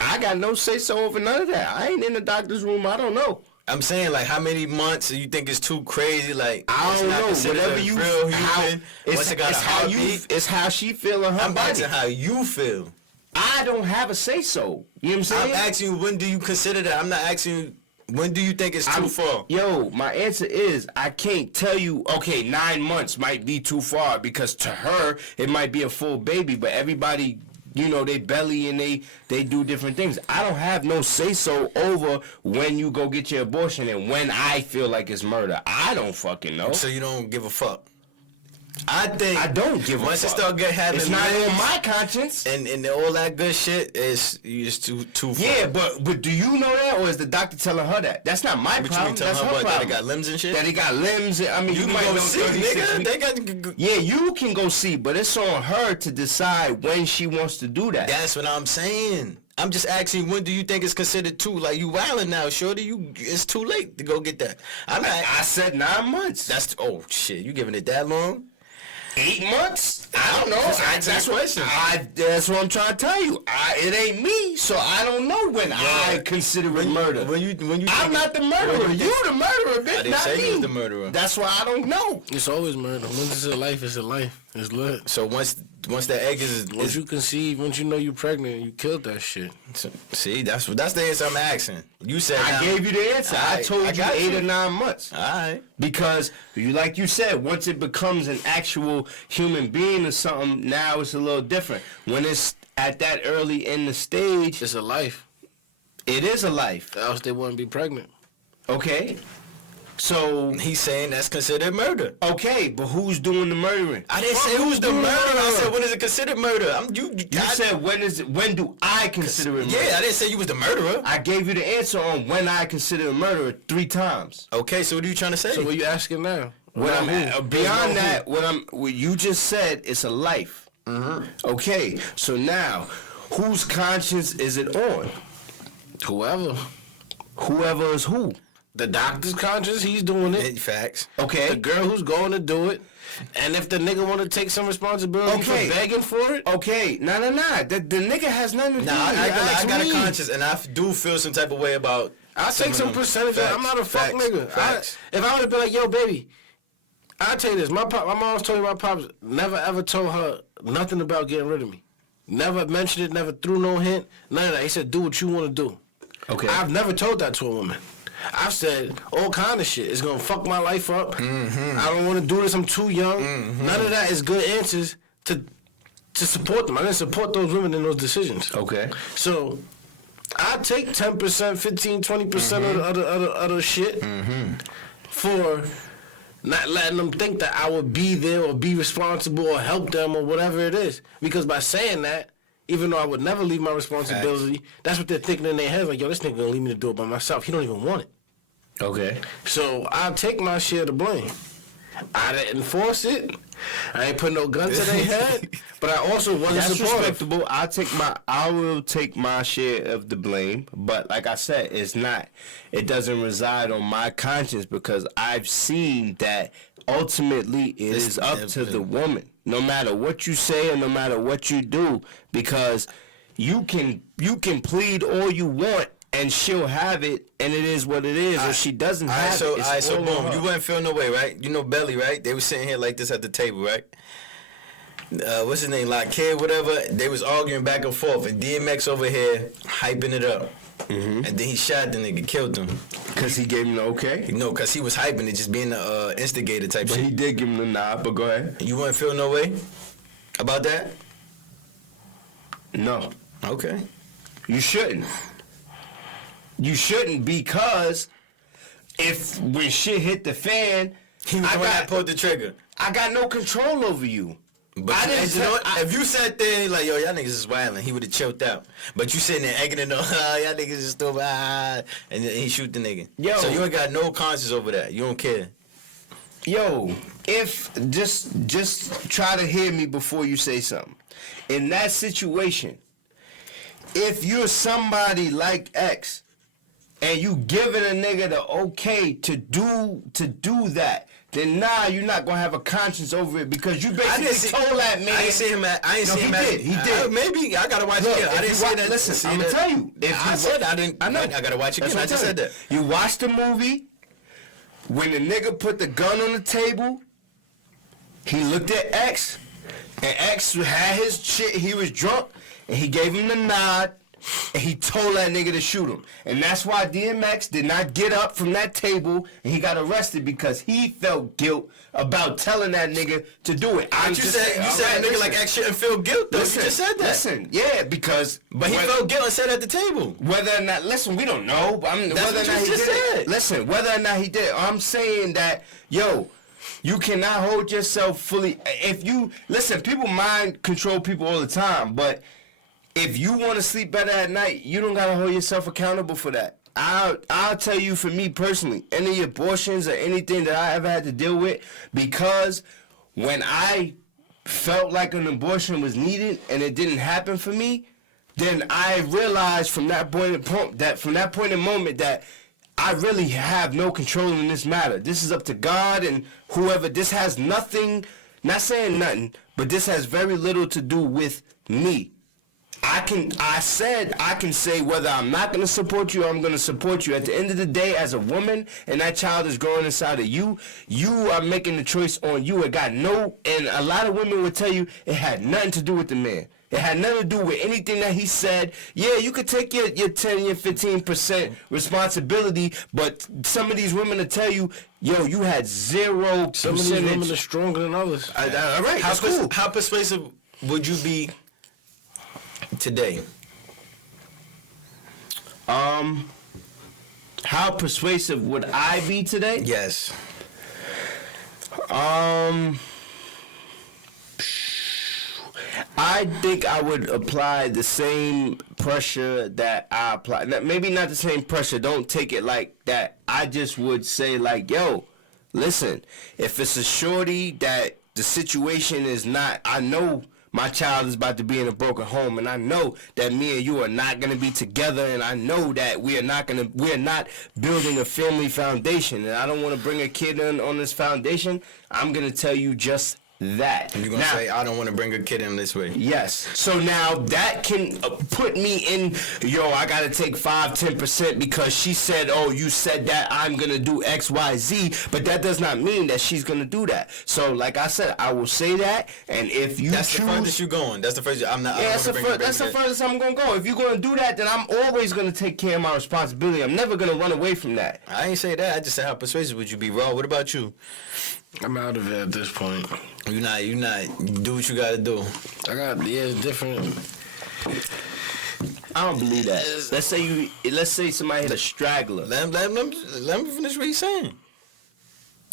I got no say-so over none of that. I ain't in the doctor's room. I don't know. I'm saying, like, how many months do you think it's too crazy? Like, I don't know. Whatever you real human, it's how she feel in her I'm body. asking how you feel. I don't have a say-so. You know what I'm saying? I'm asking you, when do you consider that? I'm not asking you, when do you think it's too far? Yo, my answer is I can't tell you, okay, 9 months might be too far because to her, it might be a full baby, but everybody, you know, they belly and they do different things. I don't have no say-so over when you go get your abortion and when I feel like it's murder. I don't fucking know. So you don't give a fuck? I think I don't give a fuck. Once it start having it's not limbs on my conscience. and all that good shit, is too far. Yeah, but do you know that, or is the doctor telling her that? That's not my What problem. you mean, That's her her what, problem. that it got limbs and shit? That it got limbs. I mean, you can might go know see, 36 nigga. weeks. They got. Yeah, you can go see, but it's on her to decide when she wants to do that. That's what I'm saying. I'm just asking, when do you think it's considered too? Like, you wildin' now, shorty. It's too late to go get that. I said 9 months. That's oh shit. You giving it that long? 8 months? I don't know. That's what I'm trying to tell you. It ain't me, so I don't know when I consider it murder. When you I'm not the murderer. You the murderer, bitch. I didn't not say me. you was the murderer. That's why I don't know. It's always murder. Once it's a life, it's a life. It's lit. So once the egg Once you conceive, once you know you're pregnant, you killed that shit. see, that's the answer I'm asking. You said I gave you the answer. I told you 8 or 9 months. All right. Because like you said, once it becomes an actual human being or something, now it's a little different. When it's at that early in the stage, It's a life. it is a life. Else they wouldn't be pregnant. Okay. So He's saying that's considered murder. okay, but who's doing the murdering? I didn't say who's the murderer. I said when is it considered murder? You said when do I consider it murder? Yeah, I didn't say you was the murderer. I gave you the answer on when I consider a murderer 3 times. Okay, so what are you trying to say? So what you asking now? Beyond that, what you just said, it's a life. Okay, so now, whose conscience is it on? Whoever is who? The doctor's conscience, he's doing it. Facts. Okay. The girl who's going to do it. And if the nigga want to take some responsibility for begging for it. Okay, nah. The nigga has nothing to do with it. I got a conscience, and I do feel some type of way about. I take some percentage. I'm not a fuck nigga. If I would have been like, yo, baby, I'll tell you this. My mom told me my pops never ever told her nothing about getting rid of me. Never mentioned it, never threw no hint, none of that. He said, do what you want to do. Okay. I've never told that to a woman. I've said all kind of shit. It's going to fuck my life up. I don't want to do this. I'm too young. None of that is good answers to support them. I didn't support those women in those decisions. Okay. So I take 10%, 15, 20% of the other shit for not letting them think that I would be there or be responsible or help them or whatever it is. Because by saying that, even though I would never leave my responsibility, that's what they're thinking in their head. Like, yo, this nigga gonna leave me to do it by myself. He don't even want it. Okay. So I'll take my share of the blame. I didn't force it. I ain't put no gun to their head. But I also wasn't That's supportive. respectable. I will take my share of the blame, but like I said, it doesn't reside on my conscience because I've seen that ultimately it is up to the woman. No matter what you say and no matter what you do, because you can plead all you want and she'll have it, and it is what it is. If she doesn't have it, it's all boom, on her. you wouldn't feel no way, right? You know Belly, right? They were sitting here like this at the table, right? What's his name? Like Kid, whatever. They was arguing back and forth, and DMX over here hyping it up. And then he shot the nigga, killed him. Because he gave him the okay? No, because he was hyping it, just being the instigator type But shit. he did give him the nod, but go ahead. You wouldn't feel no way about that? No. Okay. You shouldn't. You shouldn't, because if when shit hit the fan, He was the one that pulled the trigger. I got no control over you. But if you sat there like, yo, y'all niggas is wildin', he would have choked out. But you sitting there egging it on, y'all niggas is stupid, and then he shoot the nigga. Yo. So you ain't got no conscience over that. You don't care. Yo, if just try to hear me before you say something. In that situation, if you're somebody like X and you giving a nigga the okay to do that, then you're not gonna have a conscience over it because you basically told that man. I ain't see him at. He did. Maybe I gotta watch Look, it. I didn't see that. Listen, I'm gonna tell you. I said I didn't. I know. I gotta watch it again. I just said that. You watch the movie. When the nigga put the gun on the table, he looked at X, and X had his shit. He was drunk, and he gave him the nod, and he told that nigga to shoot him. And that's why DMX did not get up from that table, and he got arrested because he felt guilt about telling that nigga to do it. You said a nigga like X shouldn't feel guilt though. You just said that. Listen, yeah, because but he felt guilt and said at the table. Whether or not, listen, we don't know. That's whether what or not you he just did said. it. Listen, whether or not he did, I'm saying that, yo, you cannot hold yourself fully. If you listen, people mind control people all the time, but if you want to sleep better at night, you don't gotta hold yourself accountable for that. I'll tell you, for me personally, any abortions or anything that I ever had to deal with, because when I felt like an abortion was needed and it didn't happen for me, then I realized from that point in moment that I really have no control in this matter. This is up to God and whoever. This has nothing, not saying nothing, but this has very little to do with me. I can say whether I'm not going to support you or I'm going to support you. At the end of the day, as a woman, and that child is growing inside of you, you are making the choice on you. And a lot of women would tell you it had nothing to do with the man. It had nothing to do with anything that he said. Yeah, you could take your 10, your 15% responsibility, but some of these women will tell you, yo, you had 0%. Some of these women are stronger than others. All right, that's cool. How persuasive would you be today? How persuasive would I be today? Yes. I think I would apply the same pressure that I apply. Maybe not the same pressure. Don't take it like that. I just would say like, yo, listen, if it's a shorty that the situation is not, I know my child is about to be in a broken home, and I know that me and you are not gonna be together, and I know that we're not building a family foundation, and I don't want to bring a kid in on this foundation. I'm gonna tell you just that. You're gonna say, I don't want to bring a kid in this way. Yes. So now that can put me in, I gotta take 5-10% because she said, oh, you said that I'm gonna do X, Y, Z, but that does not mean that she's gonna do that. So like I said, I will say that, and if you that's choose, the furthest you going. That's the first. I'm not. yeah, that's the furthest I'm gonna go. If you're gonna do that, then I'm always gonna take care of my responsibility. I'm never gonna run away from that. I ain't say that. I just said how persuasive would you be, Raw? What about you? I'm out of it at this point. You not. Do what you gotta do. It's different. I don't believe that. Let's say somebody hit a straggler. Let him finish what he's saying.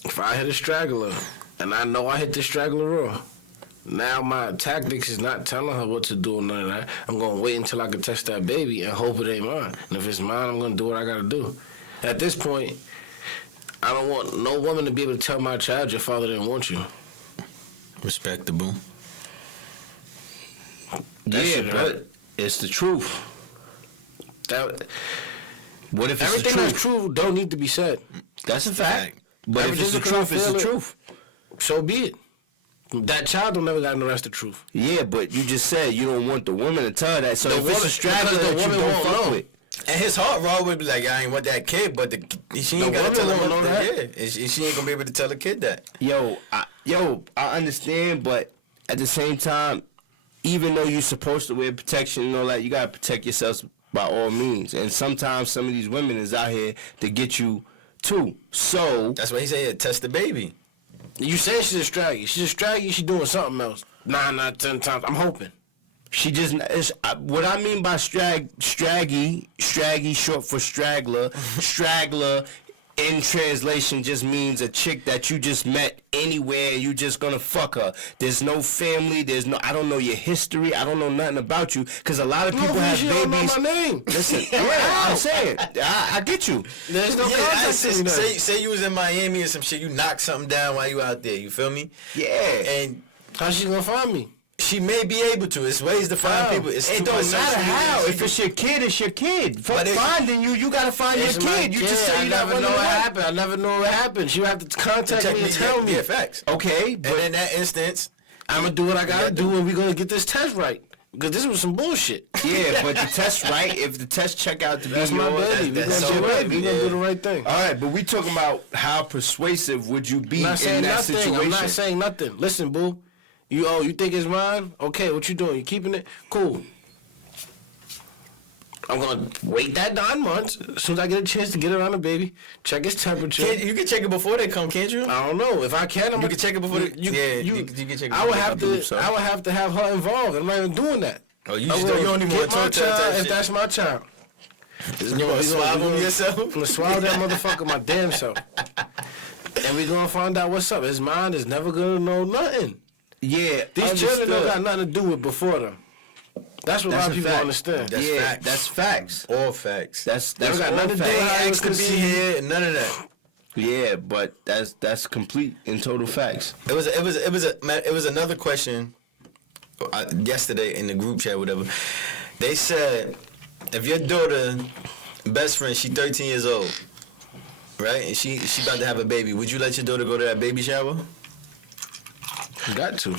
If I hit a straggler, and I know I hit the straggler raw, now my tactics is not telling her what to do or none of that. I'm gonna wait until I can touch that baby and hope it ain't mine. And if it's mine, I'm gonna do what I gotta do. At this point, I don't want no woman to be able to tell my child your father didn't want you. Respectable. Yeah, but it's the truth. What if it's everything the truth? that's true don't need to be said. That's a fact. But if it's the truth, it's the truth. So be it. That child don't never got to know that's the truth. Yeah, but you just said you don't want the woman to tell her that. So The if it's woman- a straggler because the that you woman don't won't fuck know. with. And his heart raw would be like, I ain't want that kid, but she ain't gotta woman tell him won't know that. Yeah, she ain't gonna be able to tell the kid that. I understand, but at the same time, even though you're supposed to wear protection and all that, you gotta protect yourselves by all means. And sometimes some of these women is out here to get you too. So That's why he said, test the baby. You say she's a straggy. She's a straggy. She's doing something else. 9 out of 10 times. I'm hoping. she just what I mean by straggy short for straggler. Straggler in translation just means a chick that you just met anywhere and you just gonna fuck her. There's no family, I don't know your history, I don't know nothing about you, because a lot of people have she babies. don't know my name. Listen, I'm saying, I get you. There's no contact. Say you was in Miami or some shit, you knocked something down while you out there, you feel me? Yeah. And How she gonna find me? she may be able to. It's ways to find people. It don't matter how. If it's your kid, it's your kid. Fuck finding you gotta find your kid. You just say you never don't know know what what happened. I never know what happened. She would have to contact me and tell me. Yeah, facts. Okay, And but in that instance, I'm gonna do what I gotta do, and we gonna get this test right. Because this was some bullshit. yeah, but the test right. If the test check out to be That's my yours, baby. We that's gonna so do right. baby, We gonna yeah. do the right thing. all right. But we talking about how persuasive would you be I'm not in saying that nothing. situation? I'm not saying nothing. Listen, boo. You think it's mine? Okay, what you doing? You keeping it? Cool. I'm gonna wait that 9 months. As soon as I get a chance to get around the baby, check his temperature. you can check it before they come, can't you? I don't know if I can. You can check it before they. You can check it. I would before have they to. come. I would have to have her involved. I'm not even doing that. Oh, you I'm just gonna you don't even get want to my talk to that child type if shit. that's my child. You want to swab him yourself? I'm gonna swallow that motherfucker my damn self. And we gonna find out what's up. His mind is never gonna know nothing. Yeah, These children don't got understood. nothing to do with before them. That's what a That's lot a of people fact. don't understand. That's Yeah, facts. that's facts. All facts. That's don't got all nothing to do facts. with how Ain't asked to be conceived. here. None of that. Yeah, but that's complete and total facts. It was another question yesterday in the group chat, whatever. They said if your daughter best friend, she 13 years old, right, and she about to have a baby, would you let your daughter go to that baby shower? You got to.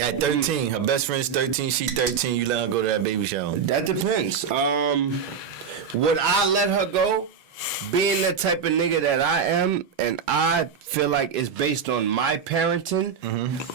At 13, her best friend's 13, she 13, you let her go to that baby shower. That depends. Would I let her go? Being the type of nigga that I am, and I feel like it's based on my parenting,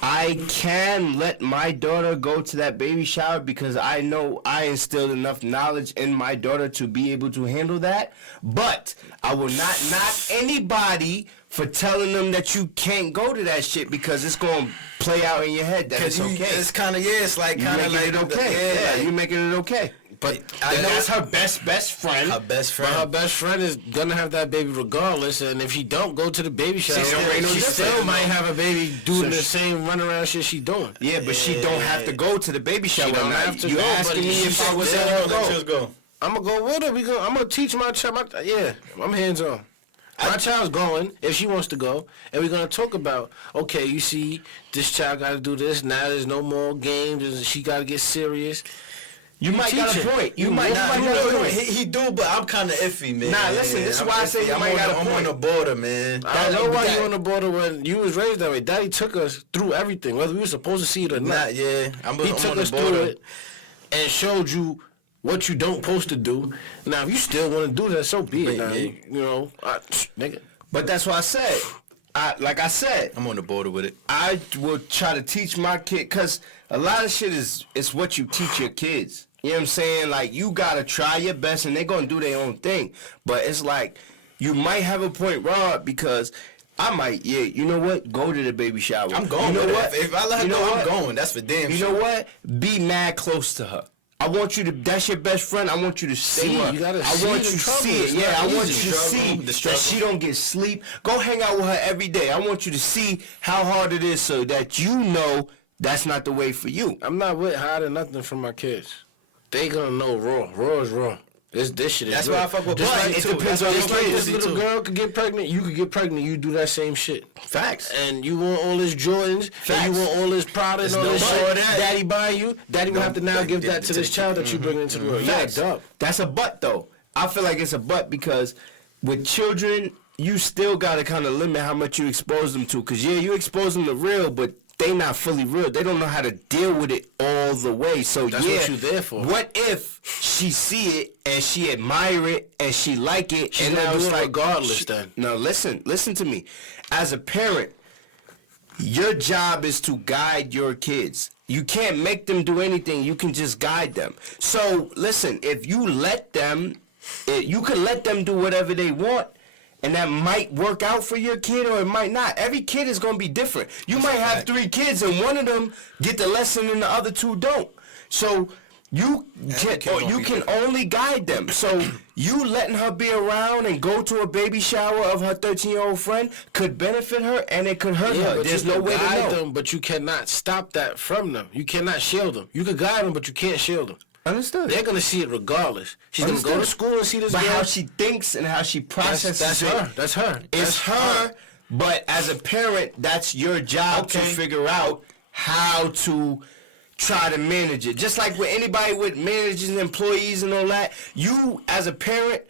I can let my daughter go to that baby shower because I know I instilled enough knowledge in my daughter to be able to handle that. But I will not knock anybody for telling them that you can't go to that shit because it's going to play out in your head that it's okay. It's kind of, it's like You kind of making like it okay. Yeah, you making it okay. But that's her best friend. Her best But friend. her best friend is gonna have that baby regardless, and if she don't go to the baby shower, she still might have a baby doing the same runaround shit she doing. Yeah, but she don't have to go to the baby shower. She don't have to you go, asking but me she if I was said, there? Let's go. I'm gonna go with her. I'm gonna teach my child. I'm hands on. My child's going if she wants to go, and we're gonna talk about. Okay, you see, this child got to do this. Now there's no more games. And she got to get serious. You might got a point. You might got a point. He do, but I'm kind of iffy, man. Nah, listen, this is why I say you might got a point. I'm on the border, man. I don't know why you on the border when you was raised that way. Daddy took us through everything, whether we were supposed to see it or not. Yeah, He took us through it and showed you what you don't supposed to do. Now, if you still want to do that, so be it. Now, you know, nigga. But that's why I said, like I said, I'm on the border with it. I will try to teach my kid, because a lot of shit is what you teach your kids. You know what I'm saying? Like, you got to try your best, and they're going to do their own thing. But it's like, you might have a point, Rod, because I might, you know what? Go to the baby shower. I'm going. You know what? If I let her go, I'm going. That's for damn sure. You know what? Be mad close to her. I want you to. That's your best friend. I want you to see it. You gotta I want you to see it. Yeah, I want you to see that she don't get sleep. Go hang out with her every day. I want you to see how hard it is, so that you know that's not the way for you. I'm not hiding nothing from my kids. They gonna know raw. Raw is raw. This shit is That's real. why I fuck with just Black. like, It depends on just your like kids. this little girl could get pregnant, you could get pregnant. You do that same shit. Facts. And you want all this Jordans, and you want all this Prada and all There's this no more shit. of that. Daddy buying you. Daddy will have to now give that to this child that you bring into the world. Yeah, dumb. That's a but though. I feel like it's a but, because with children, you still gotta kind of limit how much you expose them to. Cause you expose them to real, but they not fully real. They don't know how to deal with it all the way. So that's what you there for. What if she see it and she admire it and she like it, She's and gonna now do it's it like regardless then. No, listen to me. As a parent, your job is to guide your kids. You can't make them do anything. You can just guide them. So listen, if you let them, you can let them do whatever they want. And that might work out for your kid, or it might not. Every kid is going to be different. You might have 3 kids and one of them get the lesson and the other 2 don't. So you can only guide them. So you letting her be around and go to a baby shower of her 13-year-old friend could benefit her, and it could hurt her. But There's you no can way to guide know. them, but you cannot stop that from them. You cannot shield them. You can guide them, but you can't shield them. Understood. They're gonna see it regardless. She's gonna go to school and see this But girl. how she thinks and how she processes That's it. her. That's her. It's her, but as a parent, that's your job to figure out how to try to manage it. Just like with anybody with managers and employees and all that, you as a parent,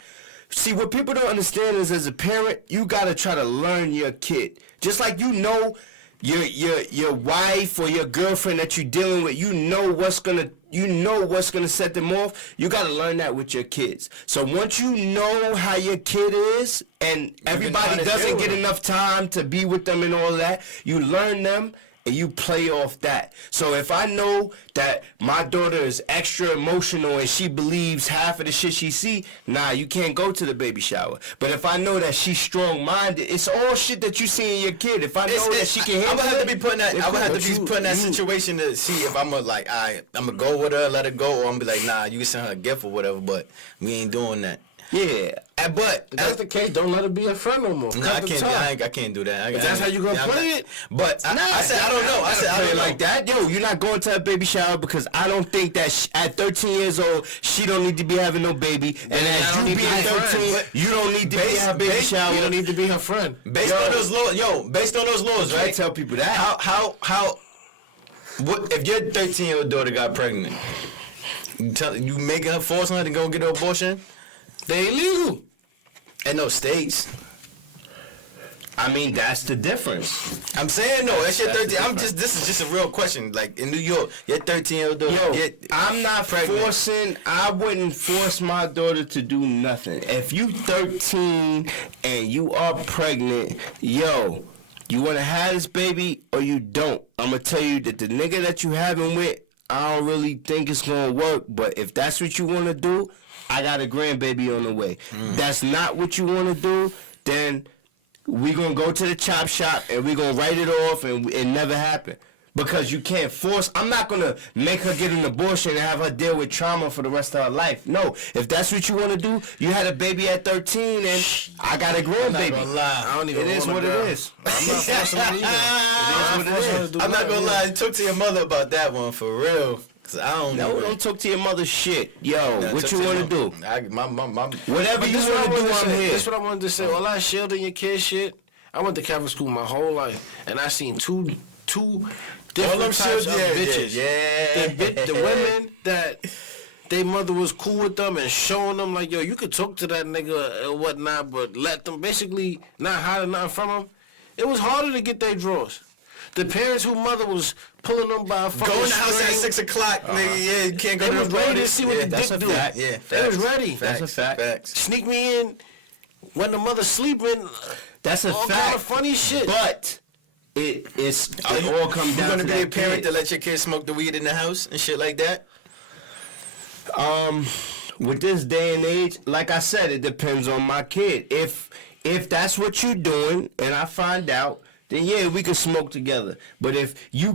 see, what people don't understand is, as a parent, you gotta try to learn your kid. Just like you know your wife or your girlfriend that you're dealing with, you know what's gonna set them off. You gotta learn that with your kids. So once you know how your kid is, and everybody doesn't get enough time to be with them and all that, you learn them and you play off that. So if I know that my daughter is extra emotional and she believes half of the shit she see, nah, you can't go to the baby shower. But if I know that she's strong-minded, it's all shit that you see in your kid. If I know that she can handle it, I would have to be put in that situation to see if I'm gonna go with her, let her go, or I'm gonna be like, nah, you can send her a gift or whatever, but we ain't doing that. Yeah, but if that's the case, don't let her be a friend no more. Nah, I can't do that. That's how you gonna play it. But I said I don't know. I said I don't know. Like that, yo, you're not going to a baby shower, because I don't think that at 13 years old she don't need to be having no baby, and as you being 13, you don't need to be having a baby shower. You don't need to be her friend. Based on those laws, right? I tell people that. How? What if your 13-year-old daughter got pregnant? You making her, forcing her to go get an abortion? They illegal in those states. I mean, that's the difference. I'm saying no. That's your 13. This is just a real question. Like in New York, your 13-year-old daughter. I'm not pregnant. forcing. I wouldn't force my daughter to do nothing. If you 13 and you are pregnant, yo, you want to have this baby or you don't? I'm gonna tell you that the nigga that you having with, I don't really think it's gonna work. But if that's what you want to do, I got a grandbaby on the way. That's not what you want to do, then we gonna go to the chop shop and we gonna write it off and it never happened. because you can't force. I'm not gonna make her get an abortion and have her deal with trauma for the rest of her life. No, if that's what you want to do, you had a baby at 13 and I got a grown baby. I'm not gonna lie. I don't even It is want what a girl. it is. I'm not forcing it either. It is what it is. I'm not gonna lie. Talk to your mother about that one for real. Cause I don't know. No, don't talk to your mother shit. Yo, Nah, what talk you to want your to do? my Whatever But you this what I want to do, wanted to I'm say. here. This what I wanted to say. All that shielding your kid shit. I went to Catholic school my whole life, and I seen two different types of bitches. Yeah. The women that they mother was cool with them and showing them like, yo, you could talk to that nigga and whatnot, but let them basically not hide nothing from them. It was harder to get their drawers. The parents whose mother was pulling them by a fucking Go in the house at string. 6 o'clock, nigga. Yeah, you can't go They to was the ready party. to see what the that's dick a do. fact. Yeah, They was ready. That's a fact. Facts. Sneak me in when the mother's sleeping. That's a all fact. kind of funny shit. But it all comes You down gonna to be that a parent kid. that let your kid smoke the weed in the house and shit like that? With this day and age, like I said, it depends on my kid. If that's what you're doing and I find out, then yeah, we can smoke together. But if you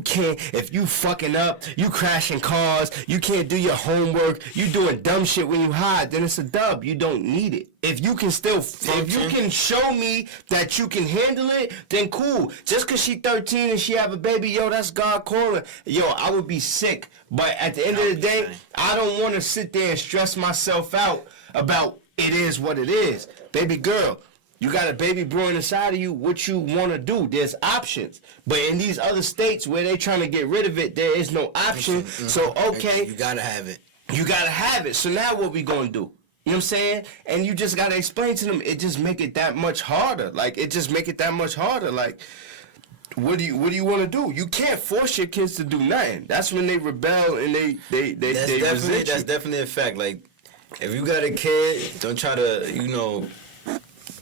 fucking up, you crashing cars, you can't do your homework, you doing dumb shit when you hide, then it's a dub. You don't need it. If you can show me that you can handle it, then cool. Just cause she 13 and she have a baby, yo, that's God calling. Yo, I would be sick. But at the end of the day, I don't want to sit there and stress myself out about it is what it is. Baby girl, you got a baby brewing inside of you, what you want to do. There's options. But in these other states where they trying to get rid of it, there is no option. So, okay. You gotta have it. You got to have it. So now what we going to do? You know what I'm saying? And you just got to explain to them. It just make it that much harder. Like, it just make it that much harder. Like, what do you want to do? You can't force your kids to do nothing. That's when they rebel and they resent That's you. definitely a fact. Like, if you got a kid, don't try to,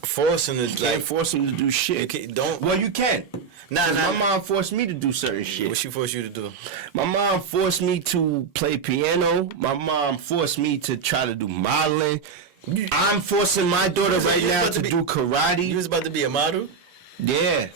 force him to Can't force them to do shit. Don't. Well, you can. Nah. My mom forced me to do certain shit. What she forced you to do? My mom forced me to play piano. My mom forced me to try to do modeling. I'm forcing my daughter right now to do karate. You was about to be a model? Yeah.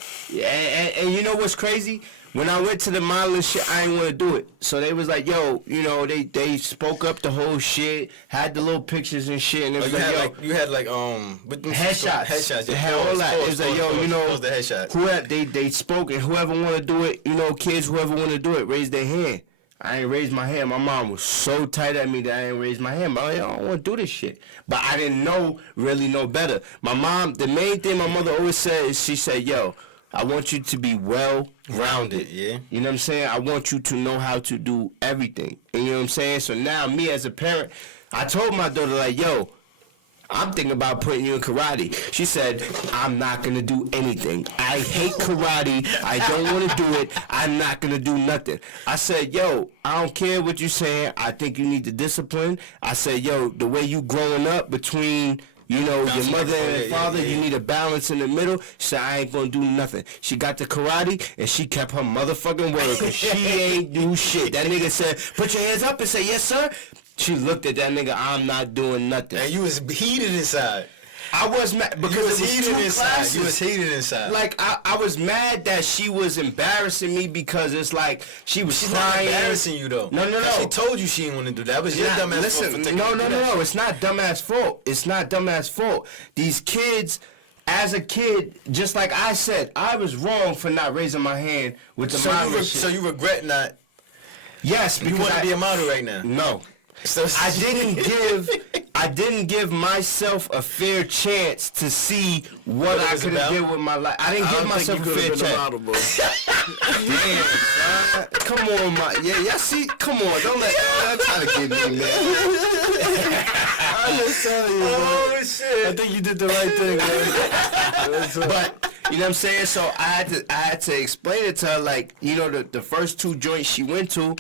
And you know what's crazy? When I went to the modeling shit, I didn't want to do it. So they was like, yo, they spoke up the whole shit, had the little pictures and shit, and it was you had headshots. Headshots. They had all that. It was like, yo, the headshots. whoever they spoke, and whoever want to do it, kids, whoever want to do it, raise their hand. I ain't raised my hand. My mom was so tight at me that I ain't raised my hand. But I don't want to do this shit. But I didn't really know better. My mom, the main thing my mother always said is she said, yo, I want you to be well-rounded. Yeah. You know what I'm saying? I want you to know how to do everything. And you know what I'm saying? So now me as a parent, I told my daughter, like, yo, I'm thinking about putting you in karate. She said, I'm not going to do anything. I hate karate. I don't want to do it. I'm not going to do nothing. I said, yo, I don't care what you're saying. I think you need the discipline. I said, yo, the way you growing up between, your mother and father, you need a balance in the middle. She said, I ain't going to do nothing. She got the karate, and she kept her motherfucking word, because she ain't do shit. That nigga said, put your hands up and say, yes, sir. She looked at that nigga, I'm not doing nothing. And you was heated inside. I was mad because it was heated two inside. classes. You was heated inside. Like, I was mad that she was embarrassing me because it's like she's She's crying. not embarrassing you though. No. She told you she didn't want to do that. That was your dumbass Listen, fault for taking no. It's not dumbass fault. It's not dumbass fault. These kids, as a kid, just like I said, I was wrong for not raising my hand with the modeling shit. So you regret not? Yes, because You want to be a model right now? No. So I didn't give myself a fair chance to see what I could have did with my life. I didn't give myself a fair chance. Damn, son. Come on, see, come on, don't try to get me, man. I'm just telling you, oh man. shit! I think you did the right thing, man. But you know what I'm saying? So I had to explain it to her, like, the first two joints she went to.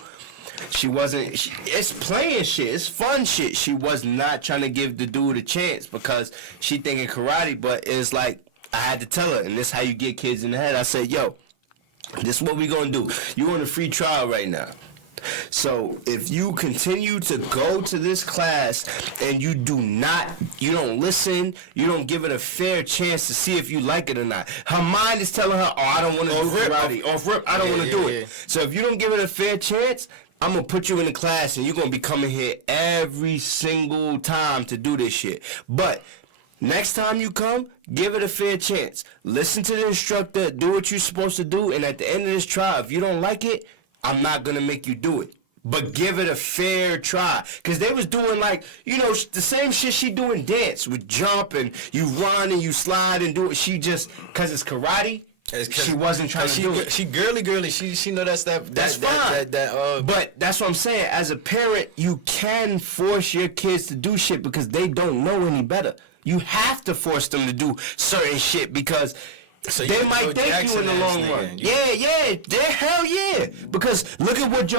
It's playing shit. It's fun shit. She was not trying to give the dude a chance because she thinking karate, but it's like, I had to tell her, and this how you get kids in the head. I said, yo, this is what we gonna do. You on a free trial right now. life. So if you continue to go to this class and you don't listen, you don't give it a fair chance to see if you like it or not. Her mind is telling her, I don't want to do karate. Off rip, I don't want to do it. So if you don't give it a fair chance, I'm going to put you in the class and you're going to be coming here every single time to do this shit. But next time you come, give it a fair chance. Listen to the instructor, do what you're supposed to do, and at the end of this trial, if you don't like it, I'm not going to make you do it. But give it a fair try. Because they was doing the same shit she do in dance with jump and you run and you slide and do it. She just, because it's karate, she wasn't trying to do it. She girly. She know that's fine. But that's what I'm saying. As a parent, you can force your kids to do shit because they don't know any better. You have to force them to do certain shit because they might thank you in the long run. Hell yeah. Because look at what he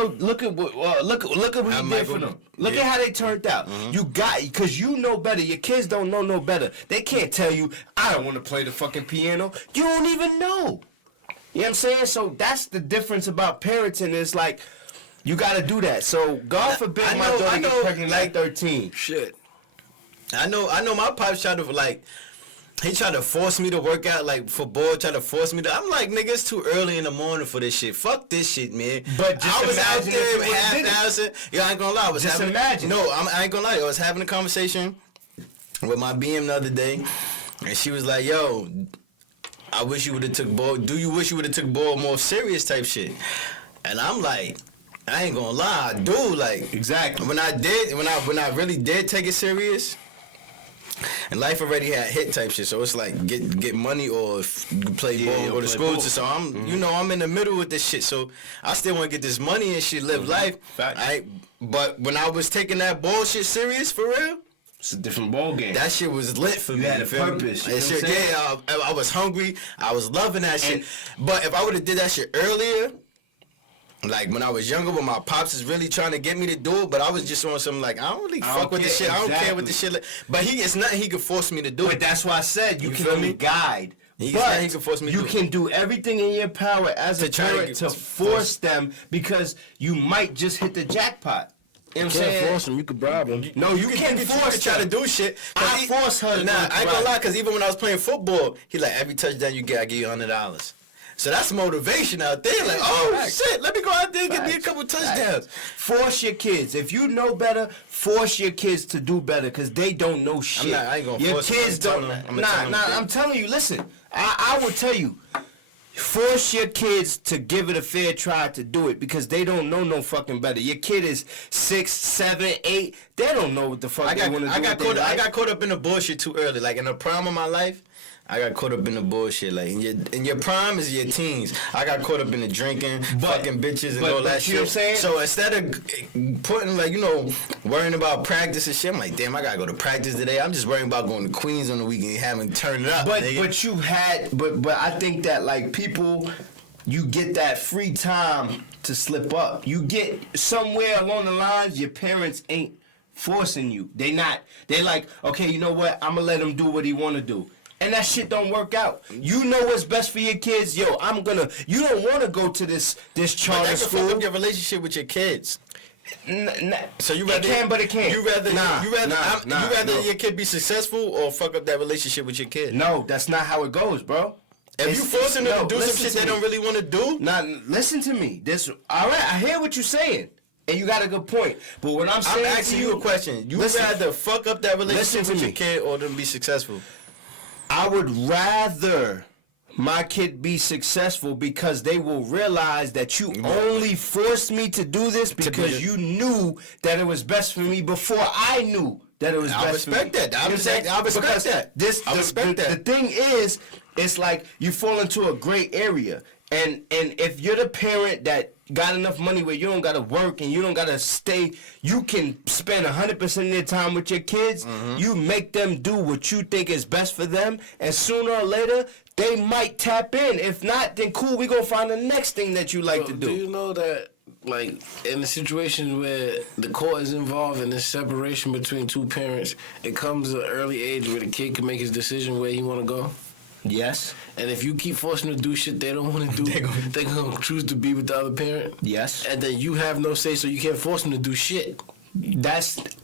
did for them. Look at how they turned out. Because you know better. Your kids don't know no better. They can't tell you, I don't want to play the fucking piano. You don't even know. You know what I'm saying? So that's the difference about parenting. It's like, you got to do that. So God forbid my daughter gets pregnant at 13. Shit. I know my pops tried to he tried to force me to work out football, tried to force me to. I'm like, nigga, it's too early in the morning for this shit. Fuck this shit, man. But just I was out there half-assing. I ain't gonna lie. Imagine. No, I ain't gonna lie. I was having a conversation with my BM the other day, and she was like, yo, I wish you would have took ball. Do you wish you would have took ball more serious type shit? And I'm like, I ain't gonna lie, I do. Exactly. When I really did take it serious, and life already had hit type shit, so it's like get money or play ball, go to school. So I'm I'm in the middle with this shit. So I still want to get this money and shit, live life. But when I was taking that bullshit serious for real, it's a different ball game. that shit was lit for me. You had a purpose. I was hungry. I was loving that shit. But if I would have did that shit earlier, like when I was younger, when my pops is really trying to get me to do it, but I was just on some I don't really fuck with this shit. I don't care what this shit. But it's nothing he could force me to do. But that's why I said you can only guide. He can force me to do. You can do everything in your power as a parent to force them because you might just hit the jackpot. You know what I'm saying? Can't force them. You can bribe them. No, you can't force try to do shit. I force her. I ain't gonna lie, because even when I was playing football, he every touchdown you get, I give you $100. So that's motivation out there. Shit, let me go out there and get me a couple touchdowns. Force your kids. If you know better, force your kids to do better because they don't know shit. I ain't gonna your force kids them. don't. I'm telling you, listen, I will tell you. Force your kids to give it a fair try to do it because they don't know no fucking better. Your kid is 6, 7, 8. They don't know what the fuck they want to do. I got caught up in the bullshit too early. In the prime of my life, I got caught up in the bullshit. In your prime is your teens. I got caught up in the drinking, fucking bitches, and all that shit. You know what I'm saying? So instead of putting worrying about practice and shit, I'm like, damn, I gotta go to practice today. I'm just worrying about going to Queens on the weekend and having to turn it up. But I think that people, you get that free time to slip up. You get somewhere along the lines, your parents ain't forcing you. They like, okay, you know what? I'm gonna let him do what he wanna do. And that shit don't work out. You know what's best for your kids. You don't want to go to this charter school. Fuck up your relationship with your kids. So you rather it can. You rather your kid be successful or fuck up that relationship with your kid? No, that's not how it goes, bro. If you forcing them to do some shit they don't really want to do, listen to me. All right. I hear what you're saying. And you got a good point. But what I'm saying, I'm asking you a question. You rather fuck up that relationship with your kid or them be successful? I would rather my kid be successful because they will realize that you only forced me to do this because you knew that it was best for me before I knew that it was best for me. I respect that. I respect that. The thing is, it's like you fall into a gray area. And if you're the parent that got enough money where you don't gotta work and you don't gotta stay, you can spend 100% of your time with your kids. You make them do what you think is best for them, and sooner or later they might tap in. If not, then cool, we gonna find the next thing that you like to do. Do you know that, in the situations where the court is involved in this separation between two parents, it comes at an early age where the kid can make his decision where he want to go? Yes. And if you keep forcing them to do shit they don't want to do, they're gonna choose to be with the other parent. Yes. And then you have no say, so you can't force them to do shit.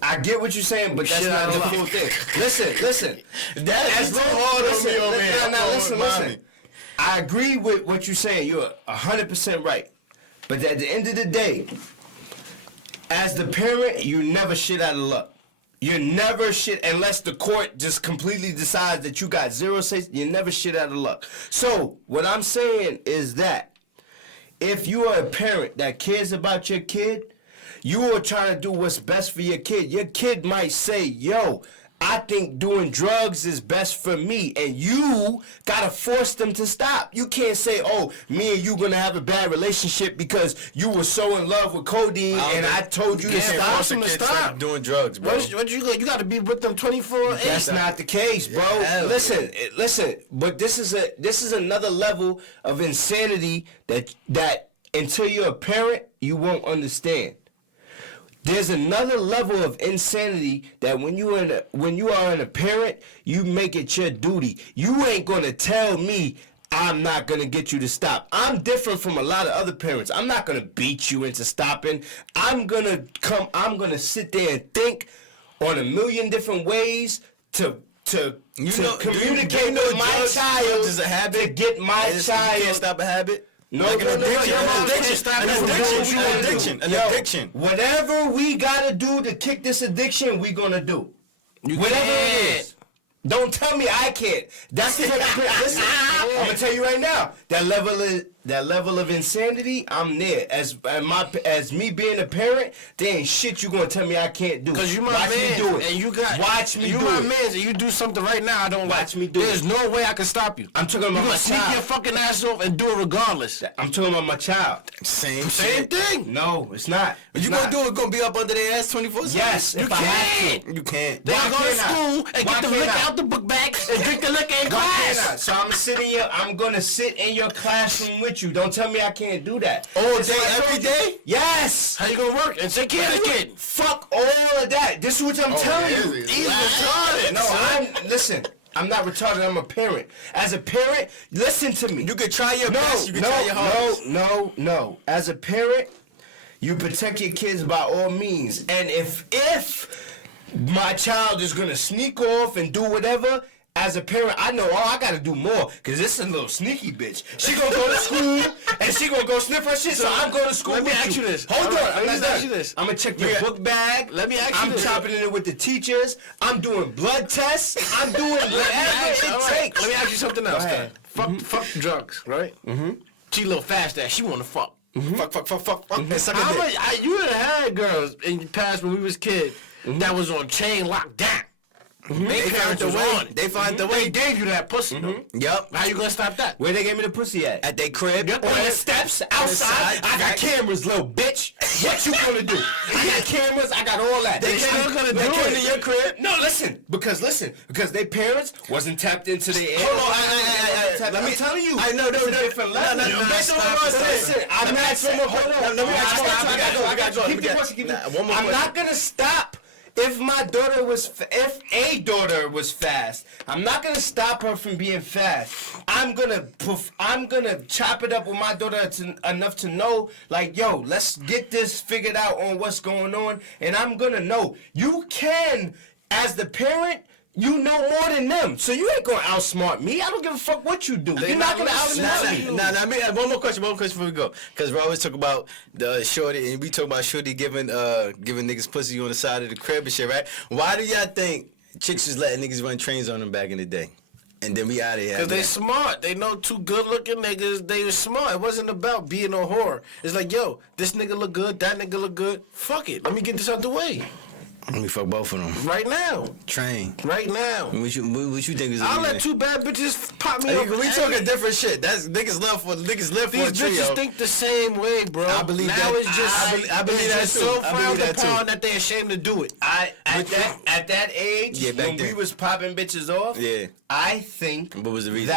I get what you're saying, but that's not the full thing. Listen. That's so hard on me over here. Listen. I agree with what you're saying. You're 100% right. But at the end of the day, as the parent, you never shit out of luck. You never shit unless the court just completely decides that you got zero say. You never shit out of luck. So what I'm saying is that if you are a parent that cares about your kid, you are trying to do what's best for your kid. Your kid might say, yo, I think doing drugs is best for me. And you got to force them to stop. You can't say, oh, me and you going to have a bad relationship because you were so in love with codeine and I told you to stop doing drugs, bro. You got to be with them 24/8. That's not the case, bro. Listen. But this is another level of insanity that until you're a parent, you won't understand. There's another level of insanity that when you are a parent, you make it your duty. You ain't gonna tell me I'm not gonna get you to stop. I'm different from a lot of other parents. I'm not gonna beat you into stopping. I'm gonna sit there and think on a million different ways to communicate with my child is a habit. To get my child. You can't stop a habit. No, like an addiction. Whatever we gotta do to kick this addiction, we gonna do. Whatever it is. Don't tell me I can't. That's the listen. I'm gonna tell you right now. That level of insanity, I'm there. As me being a parent, there ain't shit you gonna tell me I can't do. Cause you my watch man, me do it. And you my man, and you do something right now I don't watch me do There's no way I can stop you. I'm talking about my child. You gonna sneak your fucking ass off and do it regardless. I'm talking about my child. Same thing. No, it's not. You gonna do it? Gonna be up under their ass 24/7? Yes, you can't. You can't. They go to school and get the liquor out the book bag and drink the liquor in class. So I'm gonna sit in your classroom with you. Don't tell me I can't do that. All day, every day? Yes. How you gonna work and take care of the kid? Fuck all of that. This is what I'm telling you. He's retarded. No, listen. I'm not retarded. I'm a parent. As a parent, listen to me. You can try your best. You can try your hardest. No. As a parent, you protect your kids by all means. And if my child is gonna sneak off and do whatever, as a parent, I know I gotta do more, cause this is a little sneaky bitch. She gonna go to school and she gonna go sniff her shit. So I'm going to school. Let me ask you this. Hold on, I'm not done. I'm gonna check your book bag. Let me ask you I'm this. chopping it with the teachers. I'm doing blood tests. I'm doing whatever it takes. Let me ask you something else. Fuck drugs, right? Mm-hmm. She a little fast ass. She wanna fuck. Mm-hmm. Fuck. Mm-hmm. You done had girls in the past when we was kids that was on chain lockdown. Mm-hmm. They found the way. They found the way. They gave you that pussy. Mm-hmm. Yup. How you gonna stop that? Where they gave me the pussy at? At their crib. On the steps, outside. I got cameras, little bitch. What you gonna do? I got cameras. I got all that. They came to your crib. No, listen. Because their parents wasn't tapped into their air. Hold on. I'm telling you. I know. It's a different level. Listen, I'm not saying. Hold on. Let me ask you. I got you. Keep the question. I'm not gonna stop. If a daughter was fast, I'm not gonna stop her from being fast. I'm gonna chop it up with my daughter enough to know, like, yo, let's get this figured out on what's going on, and I'm gonna know. You can, as the parent, you know more than them, so you ain't gonna outsmart me. I don't give a fuck what you do. You're not gonna outsmart me. Nah, I mean, one more question before we go. Because we always talk about the shorty, and we talk about shorty giving niggas pussy on the side of the crib and shit, right? Why do y'all think chicks was letting niggas run trains on them back in the day? And then we out of here. Because they smart. They know two good-looking niggas. They was smart. It wasn't about being a whore. It's like, yo, this nigga look good, that nigga look good. Fuck it. Let me get this out the way. Let me fuck both of them. Right now. Train. Right now. What you think is? I'll let two bad bitches pop me up. We talking different shit. That's niggas live for a trio. These bitches think the same way, bro. I believe now that. It's just, I believe that it's too. so I believe frowned that too. upon that they're ashamed to do it. At that age, when we was popping bitches off, I think what was the reason?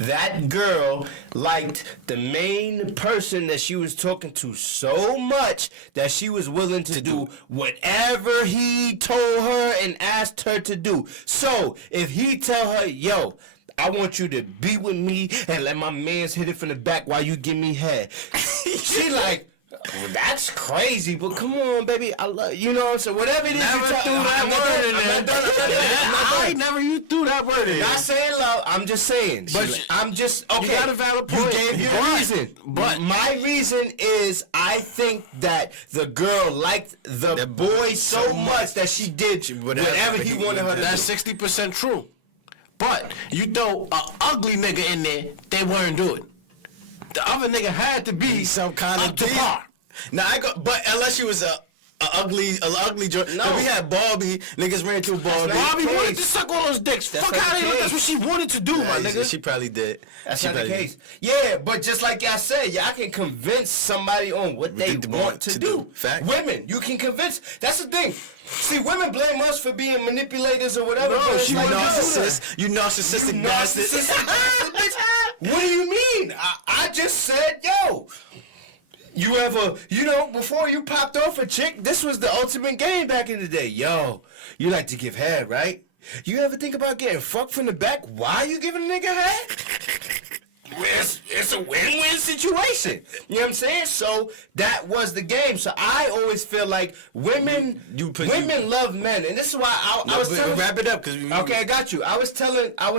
That girl liked the main person that she was talking to so much that she was willing to do whatever he told her and asked her to do. So if he tell her, yo, I want you to be with me and let my mans hit it from the back while you give me head. She like, well, that's crazy, but come on, baby. I love you know what I'm saying. Whatever it is, Never you threw that word in there. I ain't never you threw that word in. Not saying love. I'm just saying. But I'm just okay. You got a valid point. You gave your reason, but my reason is I think that the girl liked the boy so much that she did whatever he wanted her to do. That's 60% true. But you throw an ugly nigga in there, they wouldn't do it. The other nigga had to be some kind of par. Now but unless she was a ugly joke. No, we had Barbie. Niggas ran to Barbie. Barbie wanted to suck all those dicks. Fuck out of here. That's what she wanted to do, my nigga. She probably did. That's not the case. Yeah, but just like y'all said, y'all can convince somebody on what they want to do. Fact. Women, you can convince. That's the thing. See, women blame us for being manipulators or whatever. No, she like narcissist. You narcissistic bastard. What do you mean? I just said, yo. You ever, before you popped off a chick, this was the ultimate game back in the day. Yo, you like to give head, right? You ever think about getting fucked from the back while you giving a nigga head? It's a win-win situation. You know what I'm saying? So that was the game. So I always feel like women love men, and this is why I was telling. Wrap it up, okay, I got you. I was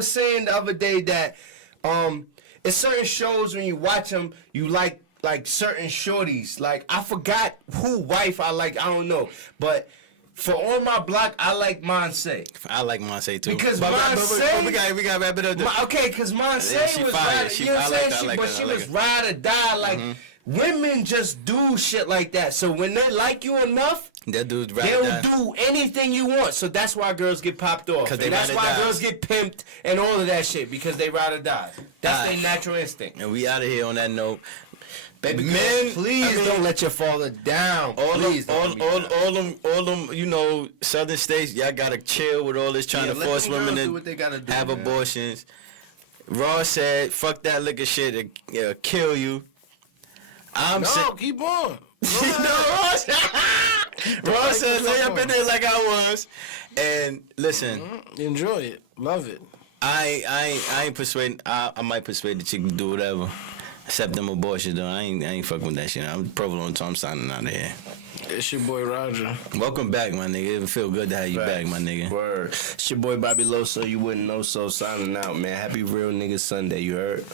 saying the other day that it's certain shows when you watch them, you like certain shorties. Like, I forgot who wife I like. I don't know. But for On My Block, I like Monse. I like Monse too. Because Monse... we got to wrap it up. Okay, because Monse was ride... You know what I'm saying? But she was ride or die. Like, women just do shit like that. So when they like you enough... They'll do anything you want. So that's why girls get popped off. And that's why girls get pimped and all of that shit. Because they ride or die. That's their natural instinct. And we out of here on that note. Baby men, please don't let your father down. All them, southern states, y'all gotta chill with all this trying to force women to have abortions. Ross said, "Fuck that liquor shit, it'll kill you." Keep on. Ross said, "Lay up in there like I was." And listen, enjoy it, love it. I ain't persuading. I might persuade the chick to do whatever. Except them abortions, though. I ain't fucking with that shit. I'm provolone, so I'm signing out of here. It's your boy Rodger. Welcome back, my nigga. It feel good to have you back, my nigga. Word. It's your boy Bobby Loso. You wouldn't know so. Signing out, man. Happy Real Nigga Sunday. You heard?